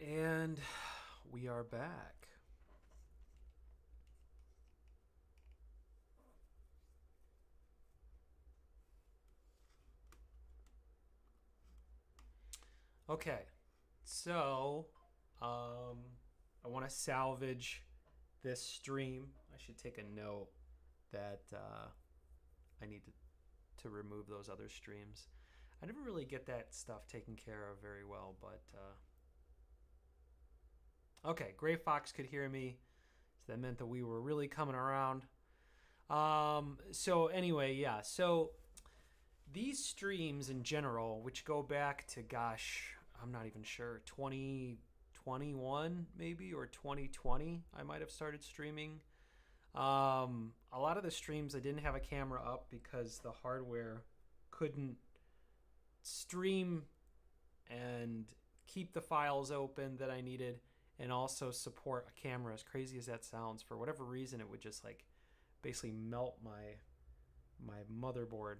And we are back. Okay, so um, I want to salvage this stream. I should take a note that I need to remove those other streams. I never really get that stuff taken care of very well, but okay, Gray Fox could hear me, so that meant that we were really coming around. So anyway, yeah, so these streams in general, which go back to, gosh, I'm not even sure, 2021 maybe, or 2020, I might have started streaming. A lot of the streams I didn't have a camera up because the hardware couldn't stream and keep the files open that I needed and also support a camera. As crazy as that sounds, for whatever reason it would just like basically melt my motherboard.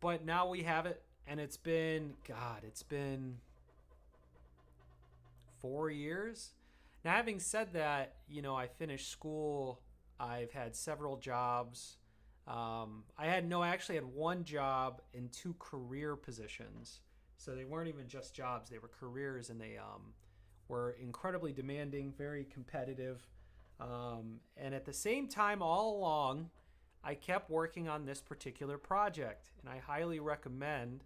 But now we have it, and it's been 4 years. Now, having said that, I finished school. I've had several jobs. I actually had one job in two career positions. So they weren't even just jobs, they were careers, and they were incredibly demanding, very competitive. And at the same time, all along, I kept working on this particular project. And I highly recommend,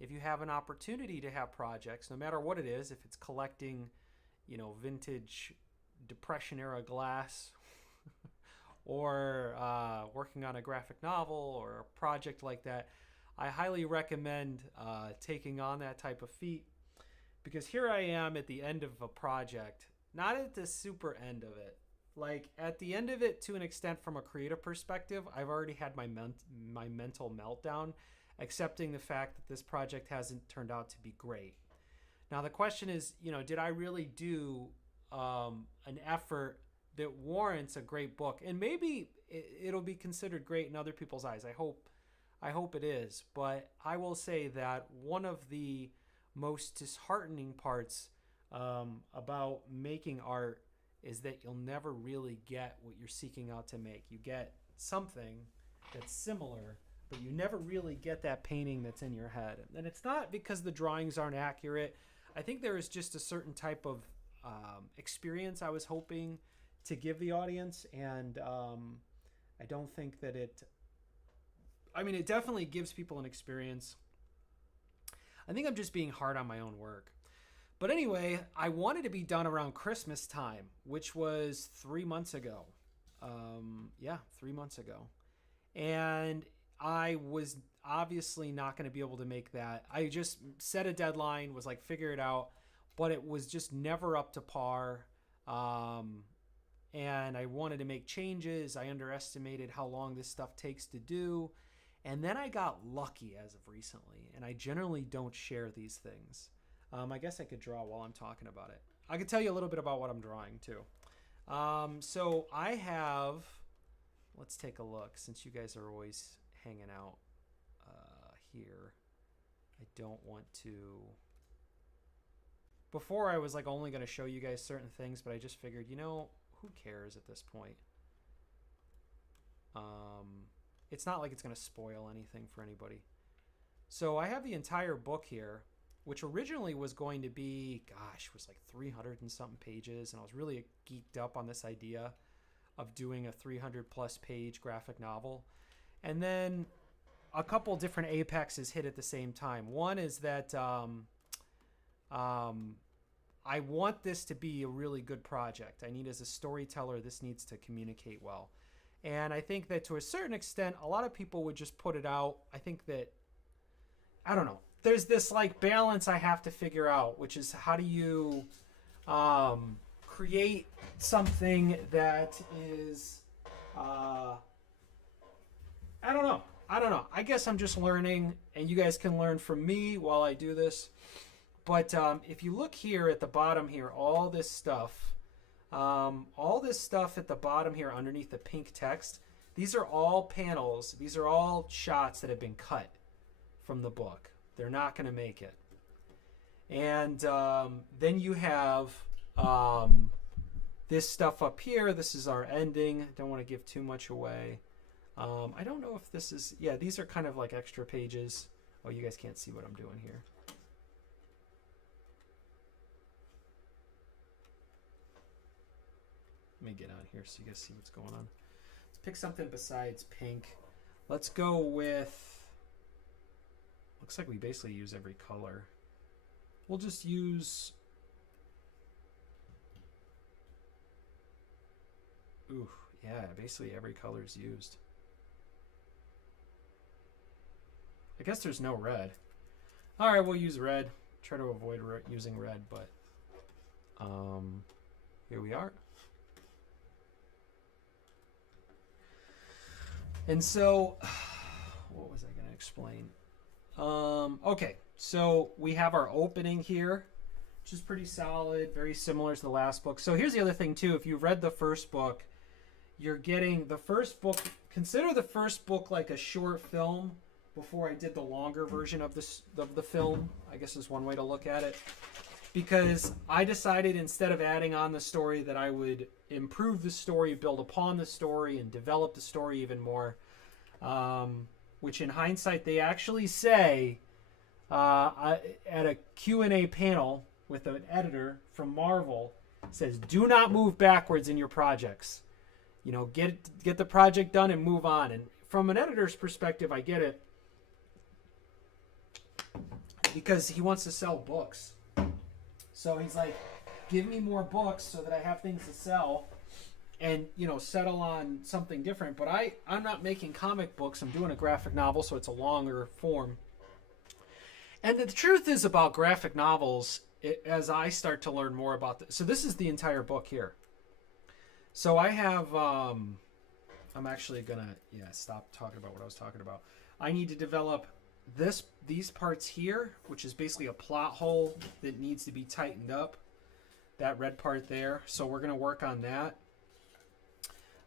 if you have an opportunity to have projects, no matter what it is, if it's collecting, vintage Depression era glass, or working on a graphic novel or a project like that, I highly recommend taking on that type of feat, because here I am at the end of a project, not at the super end of it. Like at the end of it, to an extent, from a creative perspective, I've already had my mental meltdown, accepting the fact that this project hasn't turned out to be great. Now the question is, did I really do an effort that warrants a great book? And maybe it'll be considered great in other people's eyes. I hope it is. But I will say that one of the most disheartening parts about making art is that you'll never really get what you're seeking out to make. You get something that's similar, but you never really get that painting that's in your head. And it's not because the drawings aren't accurate. I think there is just a certain type of experience I was hoping to give the audience, and I don't think that it definitely gives people an experience. I think I'm just being hard on my own work. But anyway, I wanted to be done around Christmas time, which was 3 months ago. Yeah, 3 months ago. And I was obviously not going to be able to make that. I just set a deadline, was like, figure it out, but it was just never up to par. And I wanted to make changes. I underestimated how long this stuff takes to do. And then I got lucky as of recently, and I generally don't share these things. I guess I could draw while I'm talking about it. I could tell you a little bit about what I'm drawing too. So I have, let's take a look, since you guys are always hanging out here. I don't want to. Before I was like only going to show you guys certain things, but I just figured, who cares at this point? It's not like it's going to spoil anything for anybody. So I have the entire book here, which originally was going to be, gosh, was like 300 and something pages. And I was really geeked up on this idea of doing a 300 plus page graphic novel. And then a couple different apexes hit at the same time. One is that I want this to be a really good project. I need, as a storyteller, this needs to communicate well. And I think that to a certain extent, a lot of people would just put it out. I think that, I don't know, there's this like balance I have to figure out, which is how do you create something that is, I don't know. I guess I'm just learning, and you guys can learn from me while I do this. But if you look here at the bottom here, all this stuff at the bottom here underneath the pink text, these are all panels. These are all shots that have been cut from the book. They're not going to make it. And then you have this stuff up here. This is our ending. Don't want to give too much away. I don't know if this is... Yeah, these are kind of like extra pages. Oh, you guys can't see what I'm doing here. Let me get on here so you guys see what's going on. Let's pick something besides pink. Let's go with... Looks like we basically use every color. We'll just use... Ooh, yeah, basically every color is used. I guess there's no red. All right, we'll use red. Try to avoid using red, but here we are. And so, what was I going to explain? Okay, so we have our opening here, which is pretty solid, very similar to the last book. So here's the other thing too. If you've read the first book, you're getting the first book. Consider the first book like a short film before I did the longer version of the film, I guess is one way to look at it. Because I decided instead of adding on the story that I would improve the story, build upon the story, and develop the story even more. Which in hindsight, they actually say at a Q&A panel with an editor from Marvel, says, do not move backwards in your projects. You know, get the project done and move on. And from an editor's perspective, I get it. Because he wants to sell books. So he's like, give me more books so that I have things to sell and, you know, settle on something different. But I'm not making comic books. I'm doing a graphic novel, so it's a longer form. And the truth is about graphic novels, as I start to learn more about this. So this is the entire book here. So I have, I'm actually going to, stop talking about what I was talking about. I need to develop these parts here, which is basically a plot hole that needs to be tightened up. That red part there. So we're going to work on that.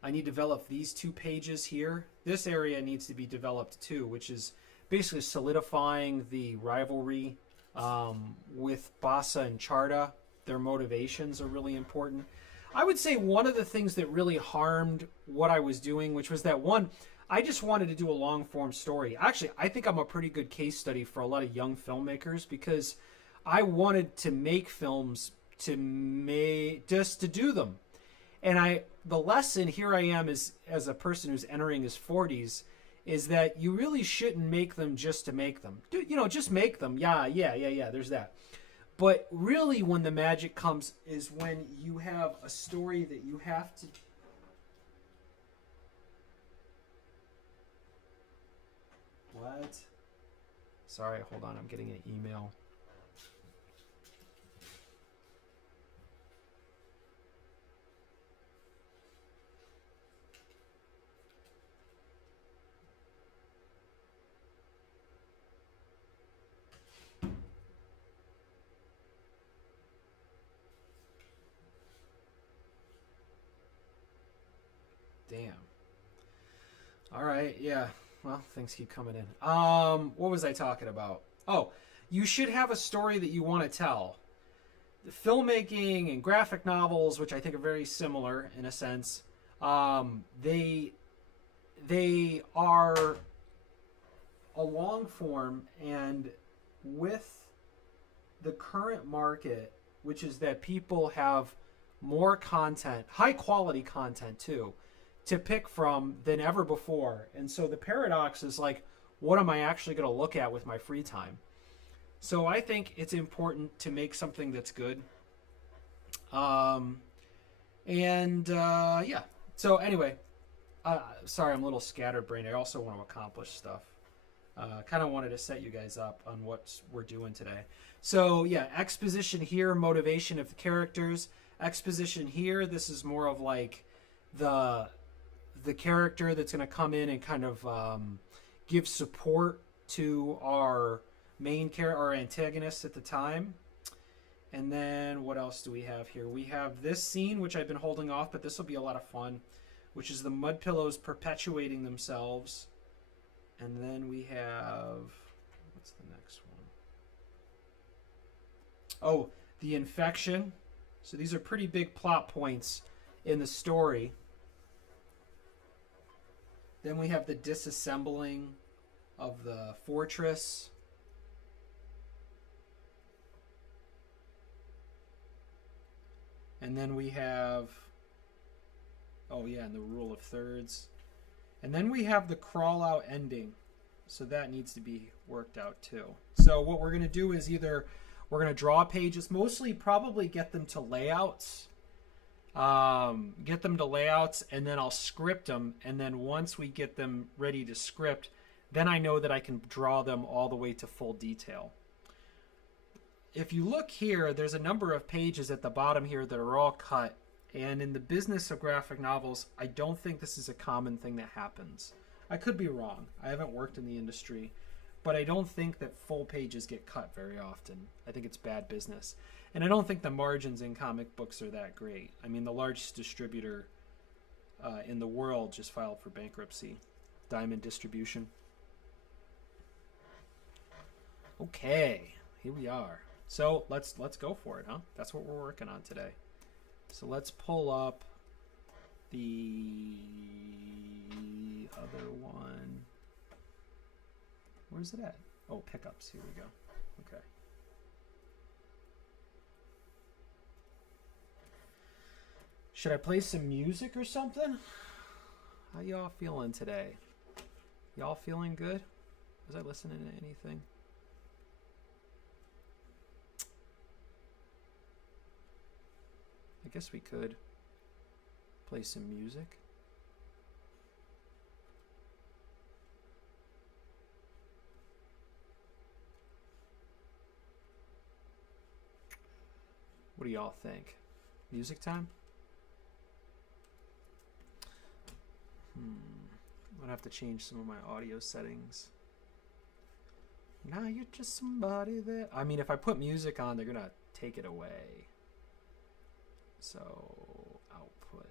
I need to develop these 2 pages here. This area needs to be developed too, which is basically solidifying the rivalry with Bassa and Charda. Their motivations are really important. I would say one of the things that really harmed what I was doing, which was that one, I just wanted to do a long form story. Actually, I think I'm a pretty good case study for a lot of young filmmakers because I wanted to make films just to do them. And the lesson here I am as a person who's entering his 40s is that you really shouldn't make them just to make them. Just make them. Yeah, there's that. But really when the magic comes is when you have a story that you have to... What? Sorry, hold on. I'm getting an email. Damn. All right, yeah. Well, things keep coming in. What was I talking about? Oh, you should have a story that you want to tell. The filmmaking and graphic novels, which I think are very similar in a sense, they are a long form, and with the current market, which is that people have more content, high quality content too, to pick from than ever before. And so the paradox is like, what am I actually going to look at with my free time? So I think it's important to make something that's good. Yeah. So anyway, sorry, I'm a little scatterbrained. I also want to accomplish stuff. Kind of wanted to set you guys up on what we're doing today. So yeah, exposition here, motivation of the characters. Exposition here, this is more of like the character that's going to come in and kind of give support to our main character, our antagonist at the time. And then what else do we have here? We have this scene, which I've been holding off, but this will be a lot of fun, which is the mud pillows perpetuating themselves. And then we have, what's the next one? Oh, the infection. So these are pretty big plot points in the story. Then we have the disassembling of the fortress. And then we have, oh yeah, and the rule of thirds. And then we have the crawl out ending. So that needs to be worked out too. So what we're going to do is either we're going to draw pages, mostly probably get them to layouts. And then I'll script them. And then once we get them ready to script, then I know that I can draw them all the way to full detail. If you look here, there's a number of pages at the bottom here that are all cut. And in the business of graphic novels, I don't think this is a common thing that happens. I could be wrong. I haven't worked in the industry. But I don't think that full pages get cut very often. I think it's bad business. And I don't think the margins in comic books are that great. I mean, the largest distributor in the world just filed for bankruptcy. Diamond Distribution. Okay, here we are. So let's go for it, huh? That's what we're working on today. So let's pull up the other one. Where's it at? Oh, pickups. Here we go. Okay. Should I play some music or something? How y'all feeling today? Y'all feeling good? Was I listening to anything? I guess we could play some music. What do y'all think? Music time? I'm gonna have to change some of my audio settings. Now you're just somebody that... I mean, if I put music on, they're gonna take it away. So, output.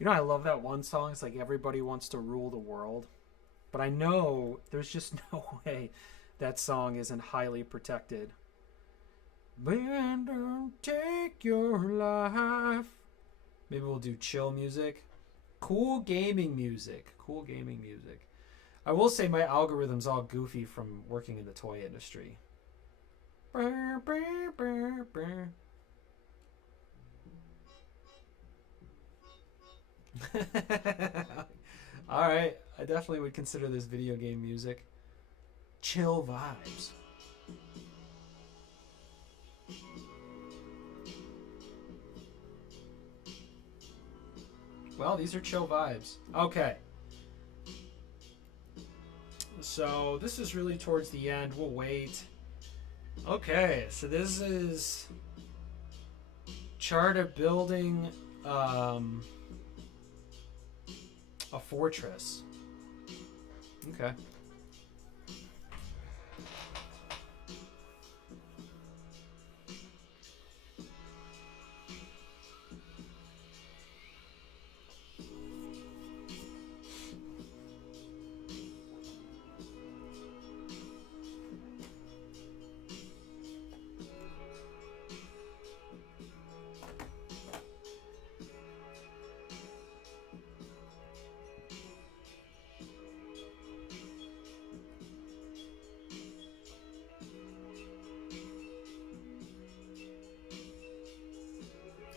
You know, I love that one song. It's like Everybody Wants to Rule the World. But I know there's just no way that song isn't highly protected. Don't take your life. Maybe we'll do chill music. Cool gaming music. Cool gaming music. I will say my algorithm's all goofy from working in the toy industry. Brr, brr, brr, brr. Alright, I definitely would consider this video game music. Chill vibes. Well, these are chill vibes. Okay. So, this is really towards the end. We'll wait. Okay, so this is chart of building a fortress. Okay.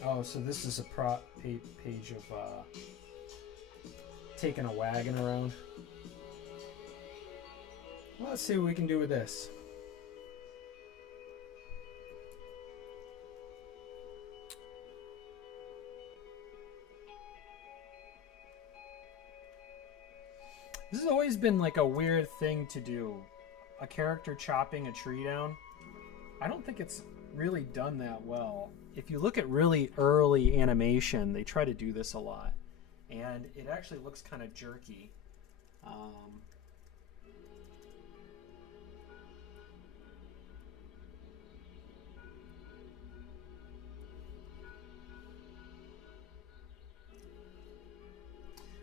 Oh, so this is a page of taking a wagon around. Well, let's see what we can do with this. This has always been like a weird thing to do. A character chopping a tree down. I don't think it's really done that well if you look at really early animation, they try to do this a lot. And it actually looks kind of jerky.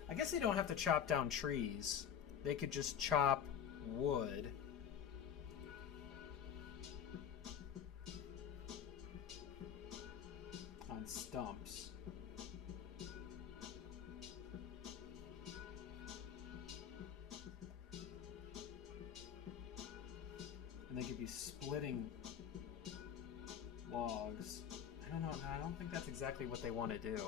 I guess they don't have to chop down trees. They could just chop wood. On stumps. And they could be splitting logs. I don't know. I don't think that's exactly what they want to do.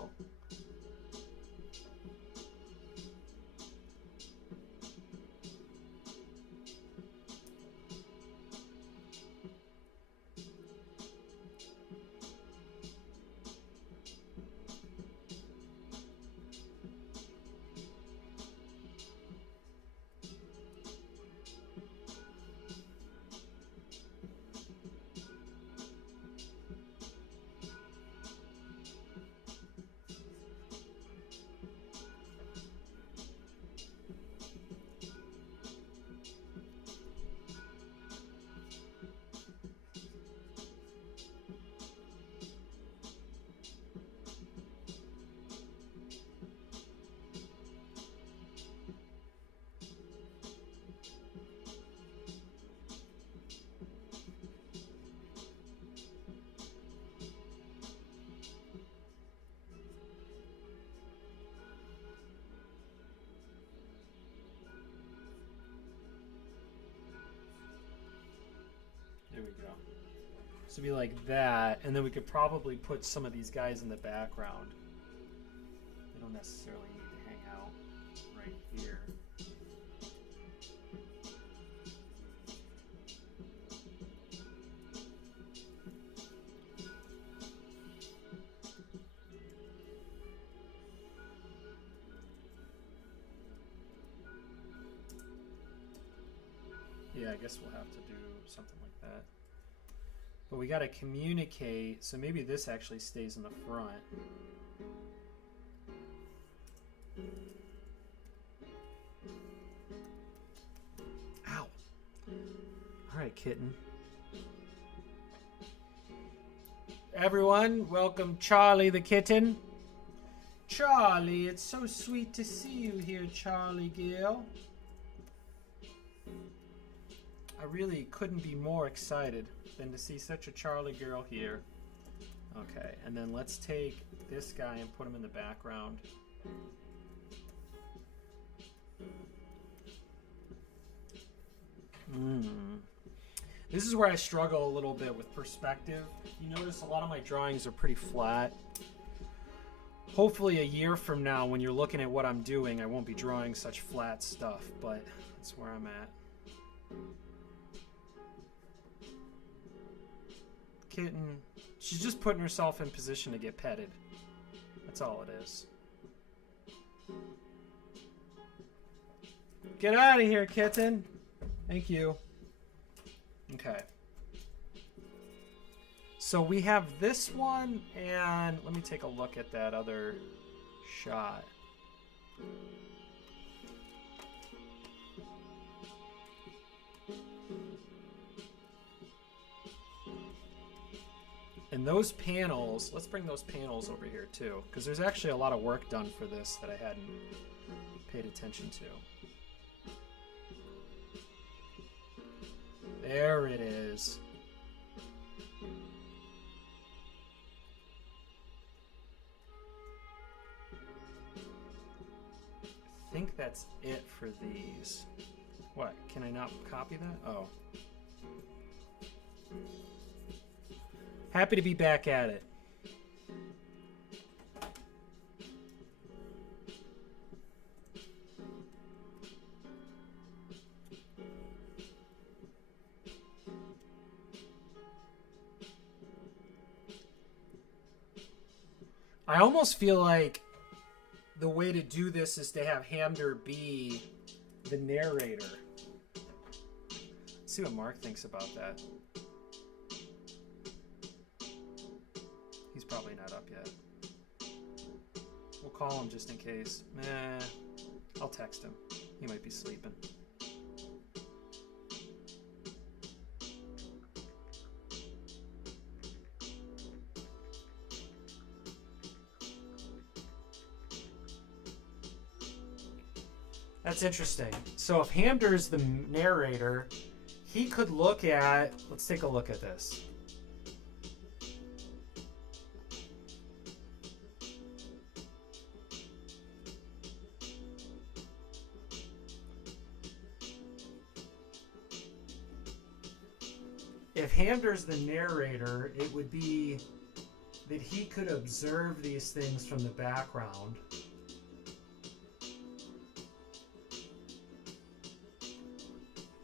There we go. So be like that, and then we could probably put some of these guys in the background. They don't necessarily need to hang out right here. Yeah, I guess we'll have to do something like that. But we got to communicate, so maybe this actually stays in the front. Ow. All right, kitten. Everyone, welcome Charlie the kitten. Charlie, it's so sweet to see you here, Charlie Gill. I really couldn't be more excited than to see such a Charlie girl here. Okay, and then let's take this guy and put him in the background. This is where I struggle a little bit with perspective. You notice a lot of my drawings are pretty flat. Hopefully a year from now, when you're looking at what I'm doing, I won't be drawing such flat stuff, but that's where I'm at. Kitten, she's just putting herself in position to get petted. That's all it is. Get out of here, kitten. Thank you. Okay. So we have this one, and let me take a look at that other shot. And those panels, let's bring those panels over here too, because there's actually a lot of work done for this that I hadn't paid attention to. There it is. I think that's it for these. What? Can I not copy that? Oh. Happy to be back at it. I almost feel like the way to do this is to have Hamder be the narrator. Let's see what Mark thinks about that. He's probably not up yet. We'll call him just in case. I'll text him. He might be sleeping. That's interesting. So if Hamder's the narrator, he could look at... Let's take a look at this. If Hamder's the narrator, it would be that he could observe these things from the background.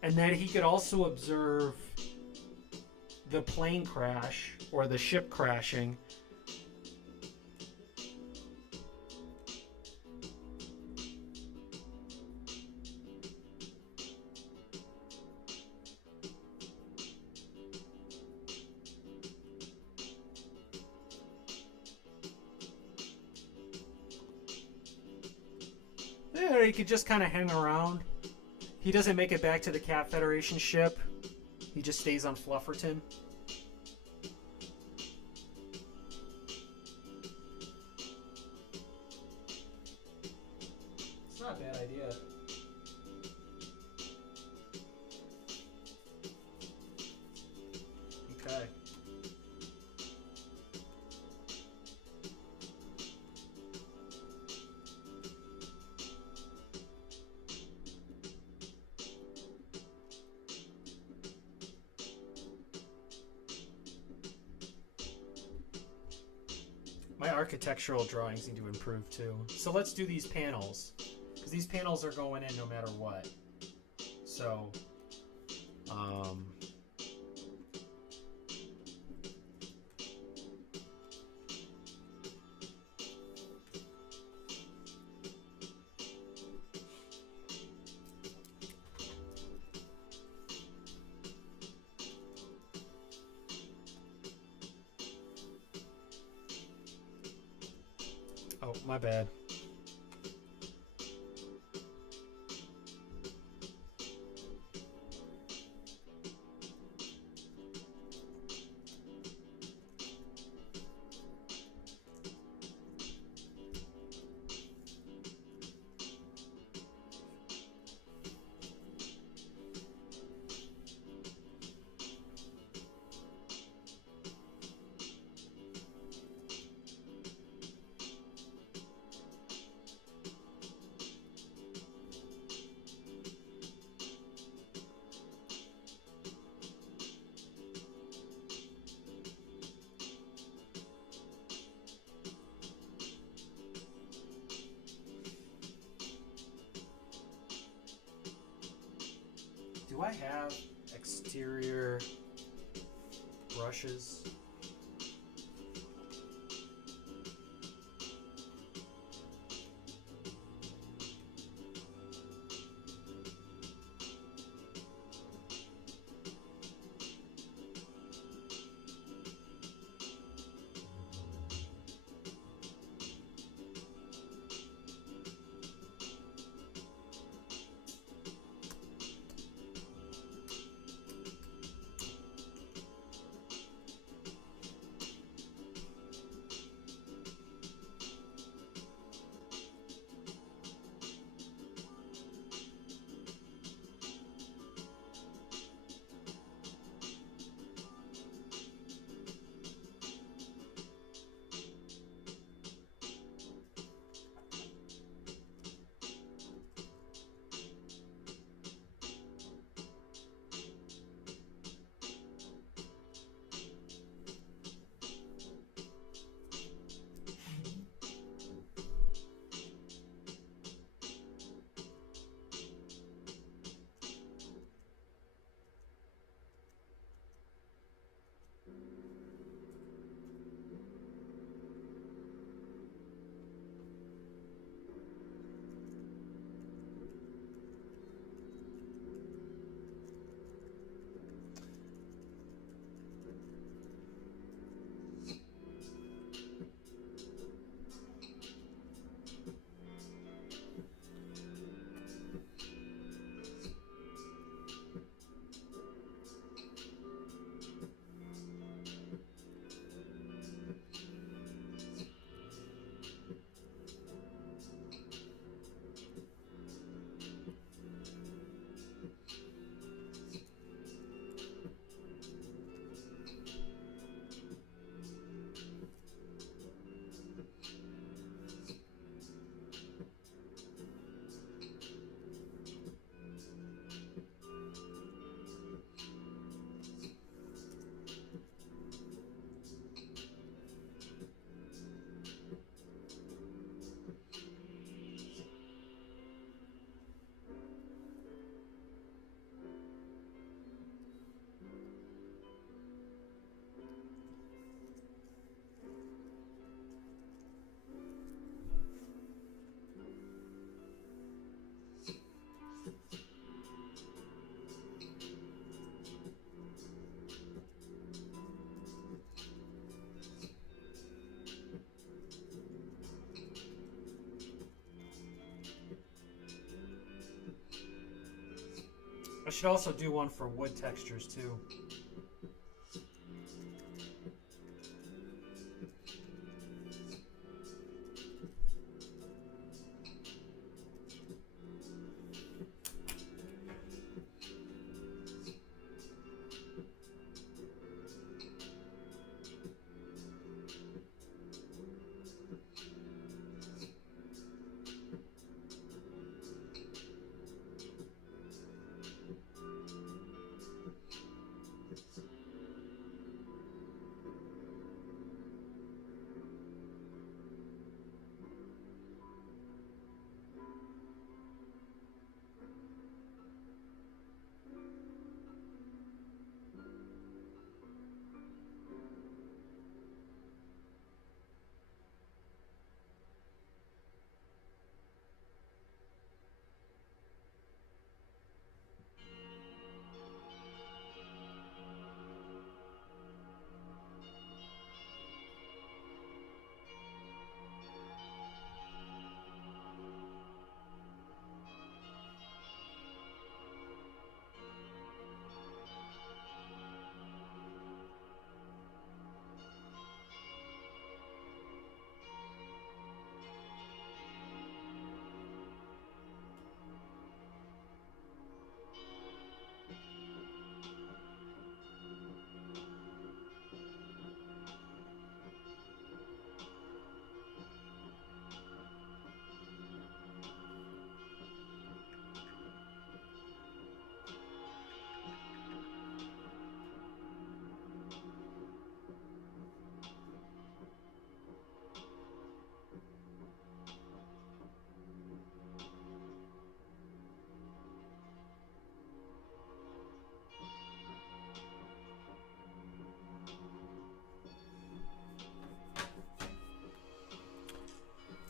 And then he could also observe the plane crash or the ship crashing. Or he could just kind of hang around. He doesn't make it back to the Cat Federation ship. He just stays on Flufferton. It's not a bad idea. Okay. My architectural drawings need to improve too. So let's do these panels, because these panels are going in no matter what. So, oh, my bad. Do I have exterior brushes? I should also do one for wood textures too.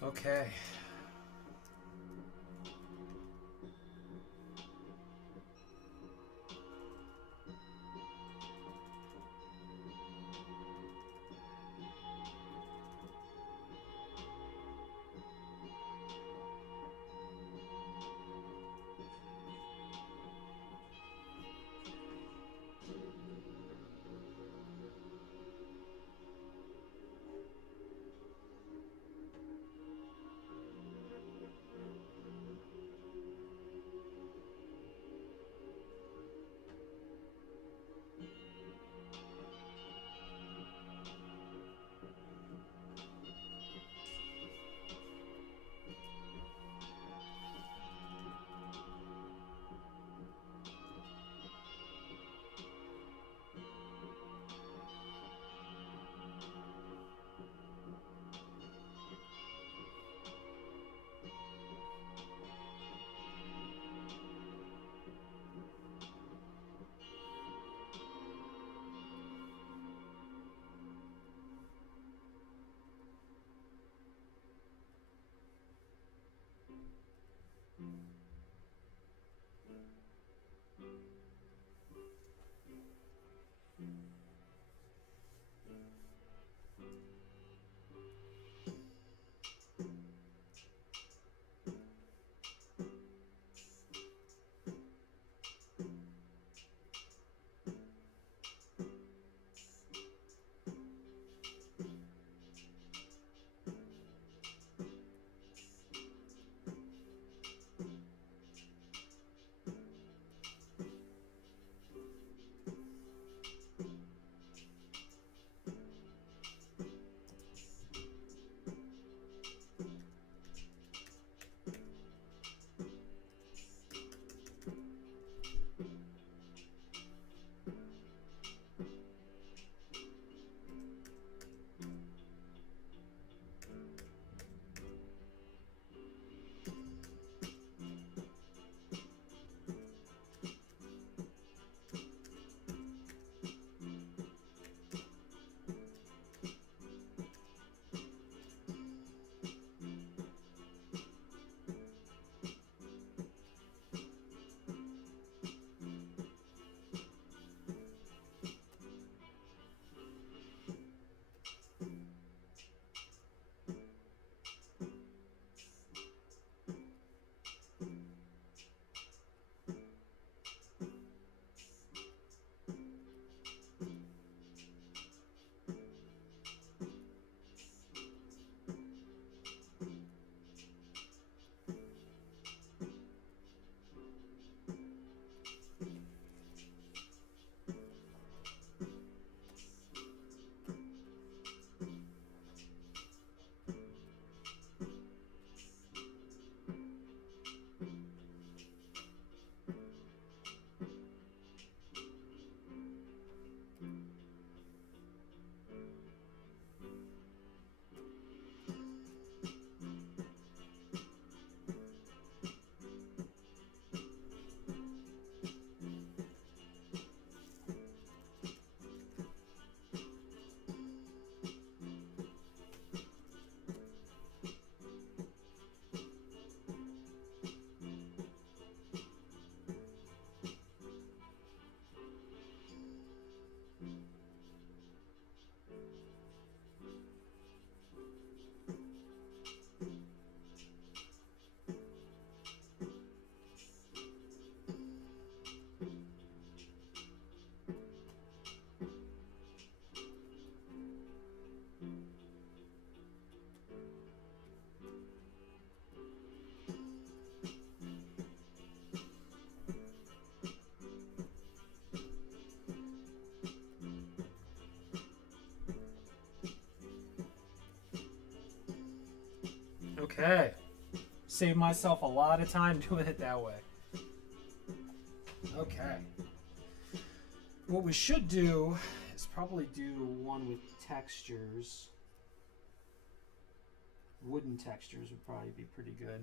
Okay. Okay. Save myself a lot of time doing it that way. Okay. What we should do is probably do one with textures. Wooden textures would probably be pretty good.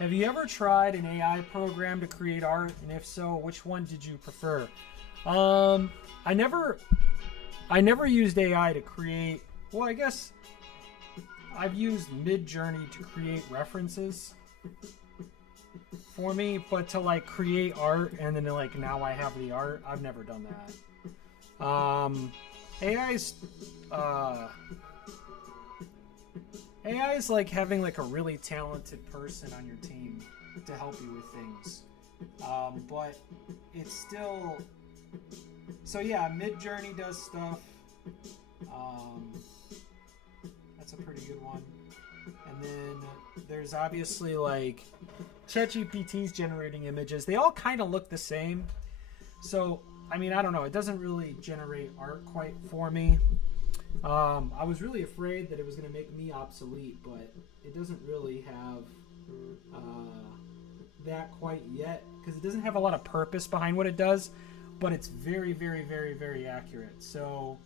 Have you ever tried an AI program to create art, and if so, which one did you prefer? I never used AI to create. Well, I guess I've used Midjourney to create references for me, but to like create art and then like now I have the art, I've never done that. AI is like having like a really talented person on your team to help you with things. But it's still... So yeah, Midjourney does stuff. That's a pretty good one. And then there's obviously like ChatGPT's generating images. They all kind of look the same. So, I mean, I don't know. It doesn't really generate art quite for me. I was really afraid that it was going to make me obsolete, but it doesn't really have that quite yet because it doesn't have a lot of purpose behind what it does, but it's very, very, very, very accurate. So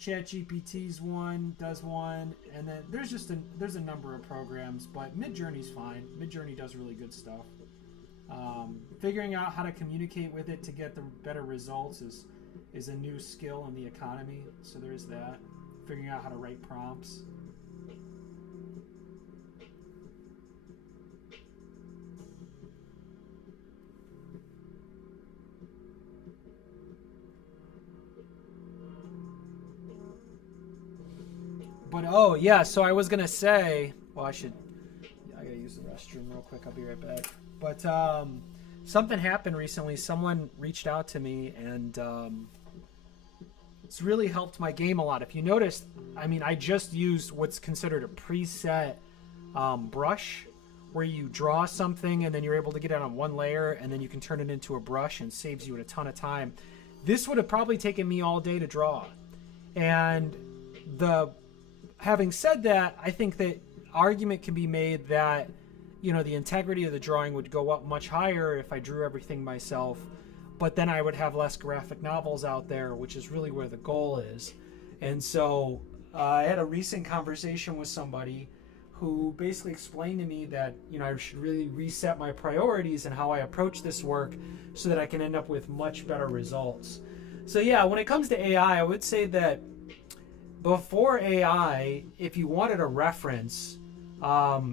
ChatGPT's one does one, and then there's a number of programs, but Midjourney's fine. Midjourney does really good stuff. Figuring out how to communicate with it to get the better results is a new skill in the economy, so there's that. Figuring out how to write prompts. But oh yeah, so I was gonna say, well, I gotta use the restroom real quick. I'll be right back. But something happened recently. Someone reached out to me and it's really helped my game a lot. If you noticed, I mean, I just used what's considered a preset brush where you draw something and then you're able to get it on one layer and then you can turn it into a brush and saves you a ton of time. This would have probably taken me all day to draw. And having said that, I think that argument can be made that, you know, the integrity of the drawing would go up much higher if I drew everything myself. But then I would have less graphic novels out there, which is really where the goal is. And so I had a recent conversation with somebody who basically explained to me that, you know, I should really reset my priorities and how I approach this work so that I can end up with much better results. So yeah, when it comes to AI, I would say that before AI, if you wanted a reference,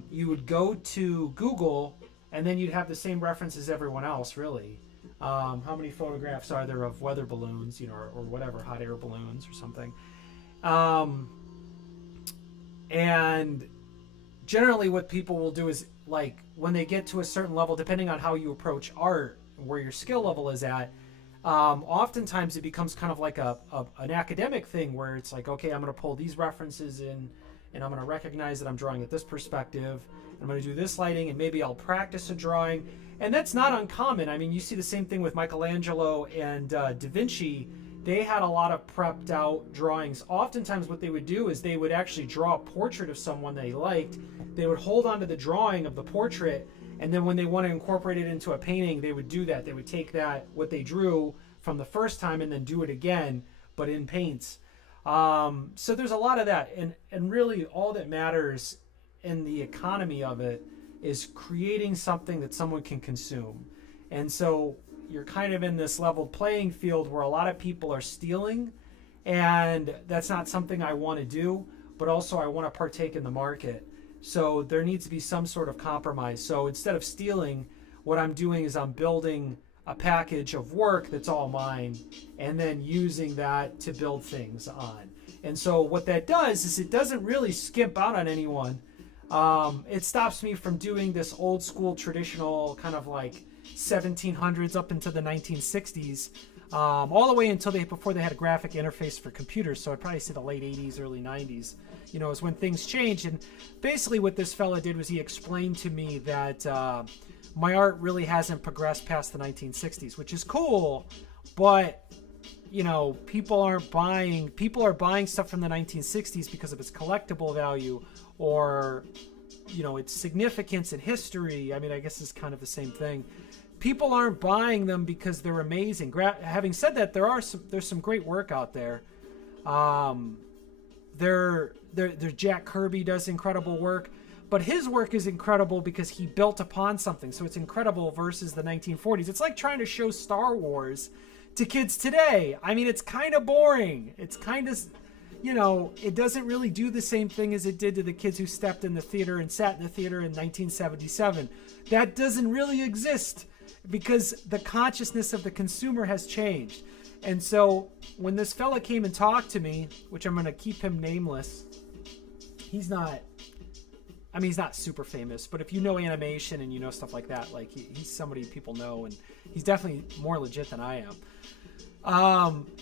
you would go to Google and then you'd have the same reference as everyone else, really. How many photographs are there of weather balloons, you know, or whatever, hot air balloons or something. And generally what people will do is, like, when they get to a certain level, depending on how you approach art, where your skill level is at, oftentimes it becomes kind of like an academic thing where it's like, okay, I'm going to pull these references in and I'm going to recognize that I'm drawing at this perspective. I'm going to do this lighting and maybe I'll practice a drawing. And that's not uncommon. I mean, you see the same thing with Michelangelo and Da Vinci. They had a lot of prepped out drawings. Oftentimes what they would do is they would actually draw a portrait of someone they liked. They would hold on to the drawing of the portrait, and then when they want to incorporate it into a painting, they would do that. They would take what they drew from the first time and then do it again, but in paints. So there's a lot of that. And really all that matters in the economy of it is creating something that someone can consume. And so you're kind of in this level playing field where a lot of people are stealing, and that's not something I want to do, but also I want to partake in the market. So there needs to be some sort of compromise. So instead of stealing, what I'm doing is I'm building a package of work that's all mine, and then using that to build things on. And so what that does is it doesn't really skimp out on anyone. It stops me from doing this old school traditional kind of like 1700s up into the 1960s, all the way until before they had a graphic interface for computers. So I'd probably say the late 80s, early 90s, is when things changed. And basically what this fella did was he explained to me that my art really hasn't progressed past the 1960s, which is cool, but people are buying stuff from the 1960s because of its collectible value or its significance in history. I mean, I guess it's kind of the same thing. People aren't buying them because they're amazing. Having said that, there's some great work out there. Jack Kirby does incredible work, but his work is incredible because he built upon something. So it's incredible versus the 1940s. It's like trying to show Star Wars to kids today. I mean, it's kind of boring. It's kind of, it doesn't really do the same thing as it did to the kids who stepped in the theater and sat in the theater in 1977. That doesn't really exist because the consciousness of the consumer has changed. And so when this fella came and talked to me, which I'm going to keep him nameless, he's not super famous, but if you know animation and stuff like that, like he's somebody people know, and he's definitely more legit than I am.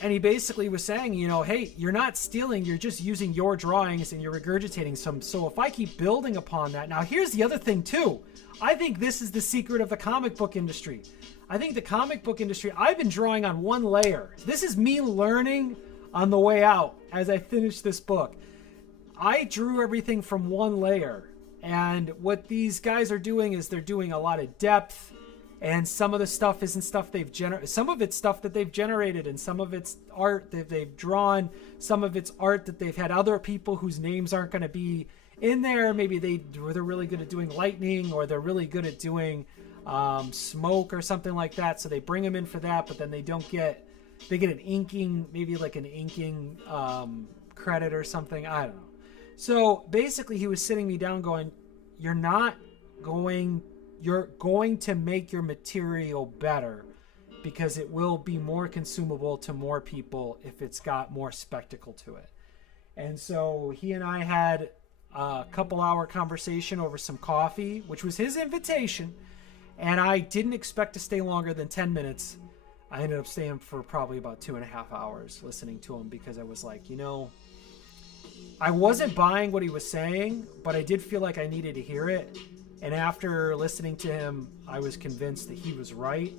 And he basically was saying, hey, you're not stealing, you're just using your drawings and you're regurgitating some. So if I keep building upon that, now here's the other thing too. I think this is the secret of the comic book industry. I think the comic book industry, I've been drawing on one layer. This is me learning on the way out as I finish this book. I drew everything from one layer. And what these guys are doing is they're doing a lot of depth, and some of the stuff isn't stuff they've generated. Some of it's stuff that they've generated, and some of it's art that they've drawn. Some of it's art that they've had other people whose names aren't going to be in there. Maybe they're really good at doing lightning, or they're really good at doing smoke or something like that. So they bring them in for that, but then they get an inking, maybe like an inking credit or something. I don't know. So basically he was sitting me down going, you're going to make your material better because it will be more consumable to more people if it's got more spectacle to it. And so he and I had a couple-hour conversation over some coffee, which was his invitation, and I didn't expect to stay longer than 10 minutes. I ended up staying for probably about 2.5 hours listening to him because I was like, I wasn't buying what he was saying, but I did feel like I needed to hear it. And after listening to him, I was convinced that he was right.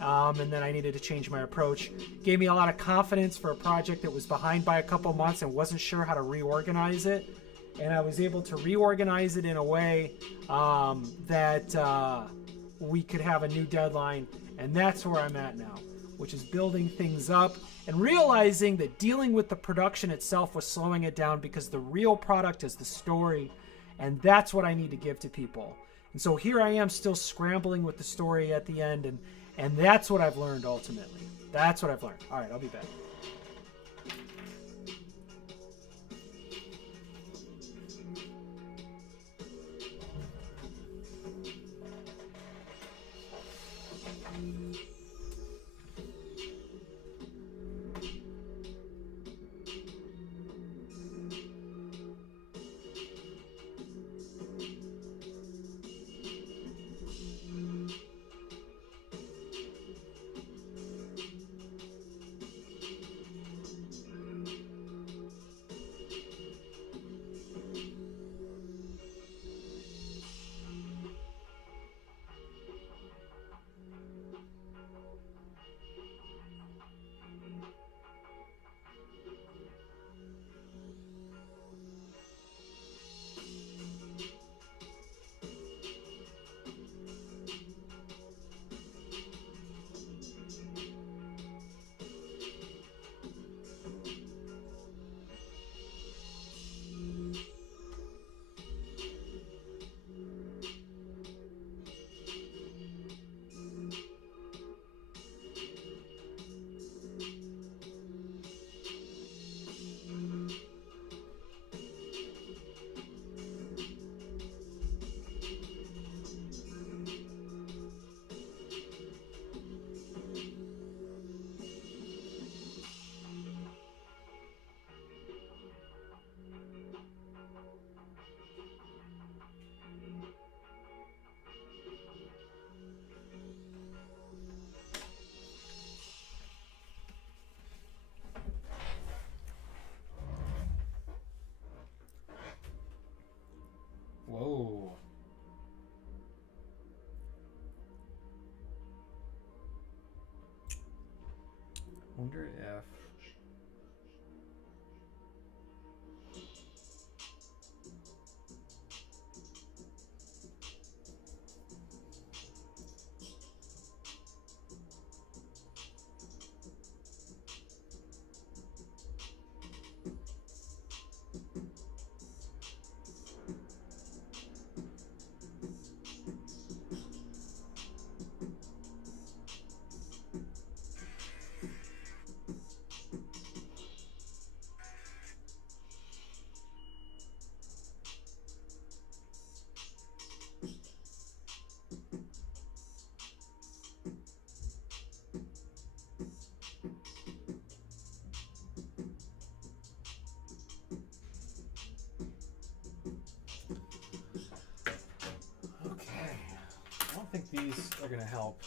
And then I needed to change my approach. Gave me a lot of confidence for a project that was behind by a couple months and wasn't sure how to reorganize it. And I was able to reorganize it in a way that we could have a new deadline. And that's where I'm at now, which is building things up and realizing that dealing with the production itself was slowing it down because the real product is the story, and that's what I need to give to people. And so here I am still scrambling with the story at the end, and that's what I've learned ultimately. That's what I've learned. All right, I'll be back. Wonder if. Okay. I don't think these are going to help.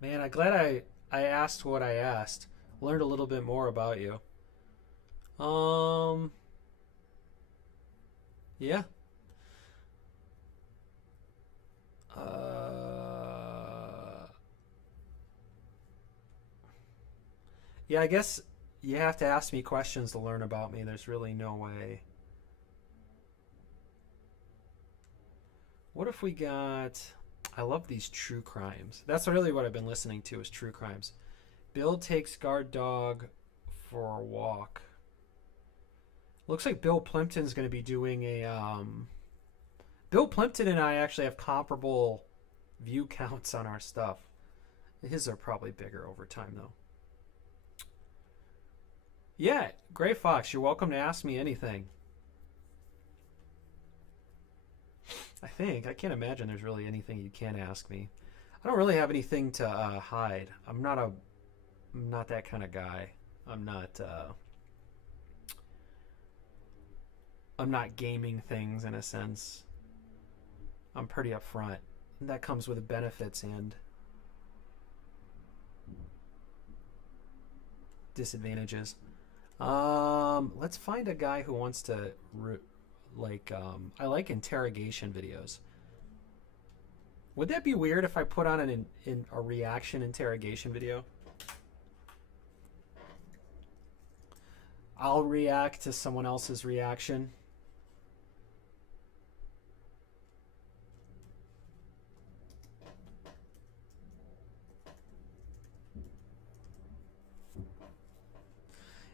Man, I'm glad I asked what I asked. Learned a little bit more about you. Um, yeah. Uh, yeah, I guess you have to ask me questions to learn about me. There's really no way. What if we got. I love these true crimes. That's really what I've been listening to is true crimes. Bill takes guard dog for a walk. Looks like Bill Plimpton's going to be doing a. Bill Plimpton and I actually have comparable view counts on our stuff. His are probably bigger over time, though. Yeah, Gray Fox, you're welcome to ask me anything. I think. I can't imagine there's really anything you can't ask me. I don't really have anything to hide. I'm not that kind of guy. I'm not. I'm not gaming things in a sense. I'm pretty upfront. And that comes with benefits and disadvantages. Let's find a guy who wants to I like interrogation videos. Would that be weird if I put on in a reaction interrogation video? I'll react to someone else's reaction.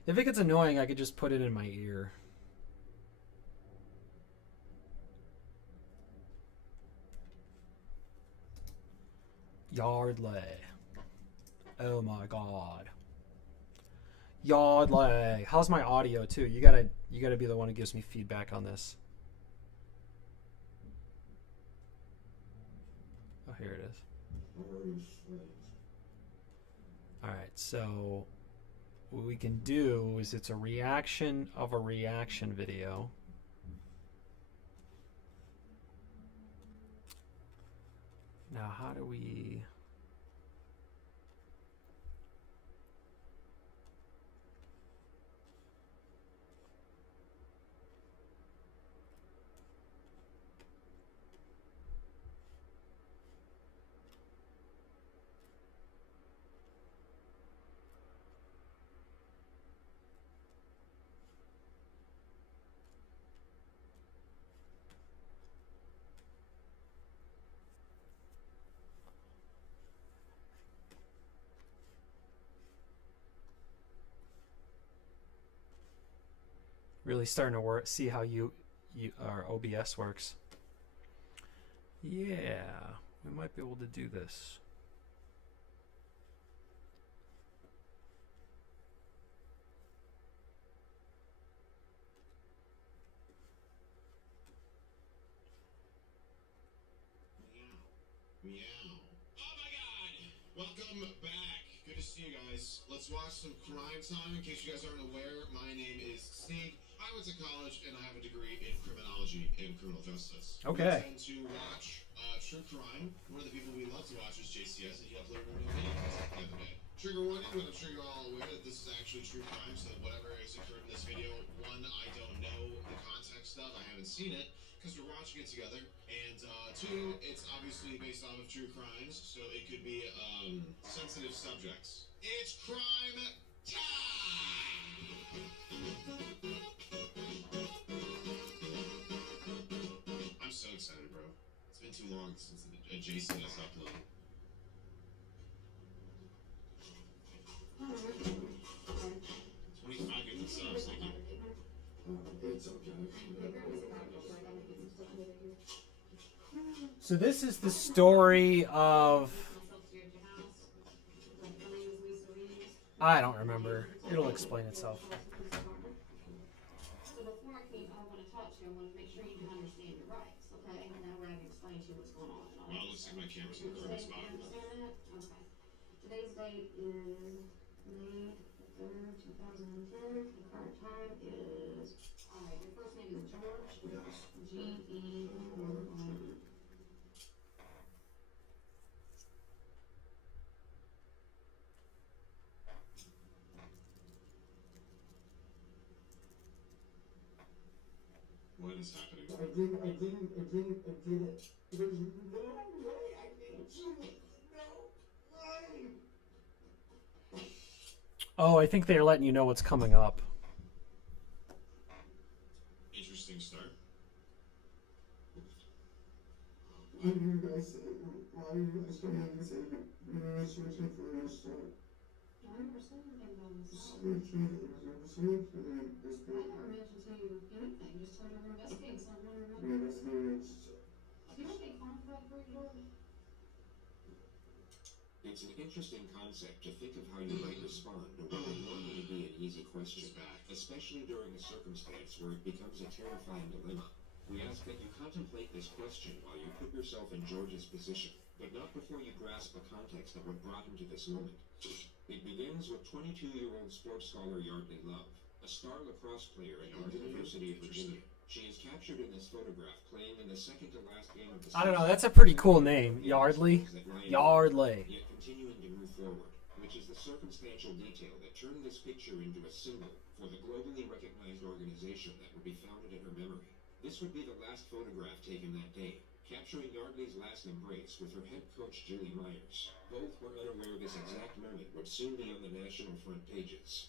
If it gets annoying, I could just put it in my ear. Yardley. Oh my god. Yardley. How's my audio too? You gotta be the one who gives me feedback on this. Oh, here it is. Alright, so what we can do is it's a reaction of a reaction video. Now, how do we... Really starting to see how our OBS works. Yeah, we might be able to do this. Meow. Oh my god! Welcome back. Good to see you guys. Let's watch some Crime Time. In case you guys aren't aware, my name is Steve. I went to college and I have a degree in criminology and criminal justice. Okay. We tend to watch true crime. One of the people we love to watch is JCS, and he uploaded a new video the other day. Trigger warning, but I'm sure you're all aware that this is actually true crime, so whatever has occurred in this video, one, I don't know the context of, I haven't seen it, because we're watching it together, and two, it's obviously based off of true crimes, so it could be sensitive subjects. It's crime time! I'm so excited, bro. It's been too long since a Jason has uploaded. 25 gifted subs, thank you. It's okay. So this is the story of... I don't remember. It'll explain itself. So before I want to talk to you, I want to make sure you can understand your rights, okay? And that way I can explain to you what's going on. Wow, it looks like my camera's in the correct spot. You understand that? Okay. Today's date is May 3rd, 2010. The current time is... Alright, your first name is George? Yes. G-E-O-R-G. What is happening? I did it. There's no way I didn't do it. No way. Oh, I think they're letting you know what's coming up. Interesting start. Why do you guys say, why do you guys come in and say, switching for your son? I never said anything about myself. Switching this I never mentioned to you anything. Just told you we're investigating something. You don't make conflict for your daughter. It's an interesting concept to think of how you might respond to what would normally be an easy question, especially during a circumstance where it becomes a terrifying dilemma. We ask that you contemplate this question while you put yourself in George's position, but not before you grasp the context of what brought him to this moment. It begins with 22-year-old sports scholar Yardley Love, a star lacrosse player at the University of Virginia. She is captured in this photograph playing in the second-to-last game of the season. I don't know, that's a pretty cool name. Yardley. Yardley. Yet continuing to move forward, which is the circumstantial detail that turned this picture into a symbol for the globally recognized organization that would be founded in her memory. This would be the last photograph taken that day, capturing Yardley's last embrace with her head coach Julie Myers. Both were unaware this exact moment would soon be on the national front pages.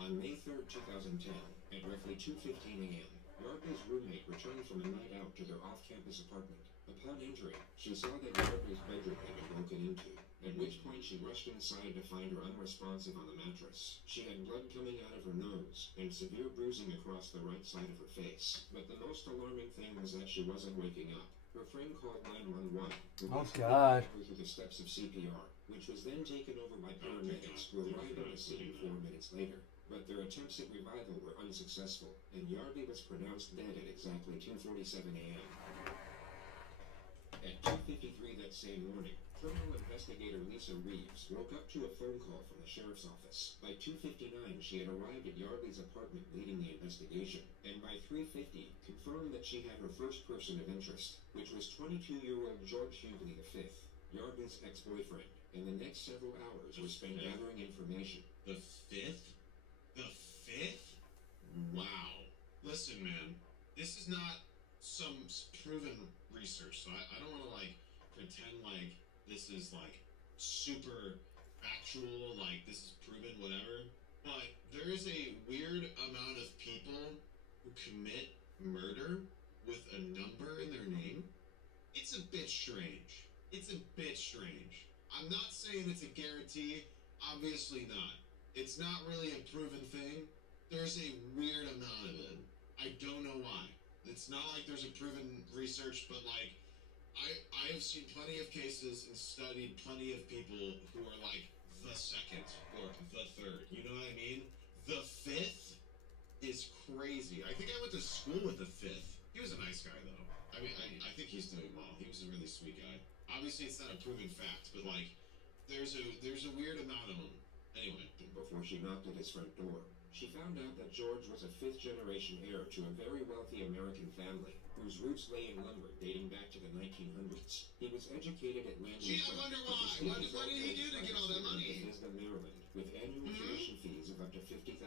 On May 3rd, 2010, at roughly 2:15 a.m., Yardley's roommate returned from a night out to their off-campus apartment. Upon entering, she saw that Yardley's bedroom had been broken into, at which point she rushed inside to find her unresponsive on the mattress. She had blood coming out of her nose and severe bruising across the right side of her face. But the most alarming thing was that she wasn't waking up. Her friend called 911, Oh, God. her through the steps of CPR, which was then taken over by paramedics who arrived on the scene 4 minutes later. But their attempts at revival were unsuccessful, and Yardley was pronounced dead at exactly 2:47 a.m. At 2:53 that same morning, criminal investigator Lisa Reeves woke up to a phone call from the sheriff's office. By 2:59, she had arrived at Yardley's apartment leading the investigation, and by 3:50, confirmed that she had her first person of interest, which was 22-year-old George Hughley V, Yardley's ex-boyfriend. And the next several hours were spent gathering information. The fifth? The fifth? Wow. Listen, man, this is not some proven research, so I don't want to, like, pretend like this is, like, super factual, like, this is proven, whatever. But there is a weird amount of people who commit murder with a number in their name. It's a bit strange. It's a bit strange. I'm not saying it's a guarantee. Obviously not. It's not really a proven thing. There's a weird amount of it. I don't know why. It's not like there's a proven research, but like I have seen plenty of cases and studied plenty of people who are like the second or the third. You know what I mean? The fifth is crazy. I think I went to school with the fifth. He was a nice guy though. I mean, I think he's doing well. He was a really sweet guy. Obviously, it's not a proven fact, but like, there's a weird amount of them. Anyway, before she knocked at his front door, she found out that George was a fifth-generation heir to a very wealthy American family whose roots lay in lumber dating back to the 1900s. He was educated at Landon. Gee, I wonder why. What did he do to get all that money? Bethesda, Maryland, with annual tuition fees of up to $50,000.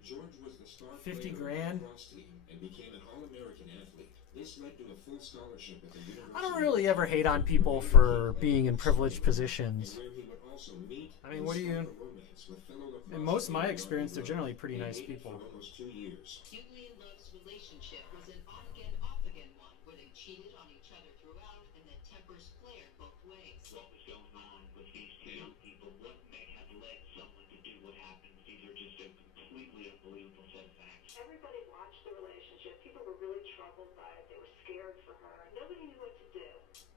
George was the star 50 player grand? on the lacrosse team and became an All-American athlete. This led to a full scholarship at the University. I don't really ever hate on people for being in privileged positions. Where he would also meet I mean, what do you... romance with fellow In most of my experience, they're generally pretty nice people. For almost 2 years. Hughley and Love's relationship was an on-again, off-again one, where they cheated on each other throughout, and that tempers flared both ways. What was going on with these two people? What may have led someone to do what happened? These are just a completely unbelievable set of facts. Everybody watched the relationship. People were really troubled by it. They were scared for her. Nobody knew what to do.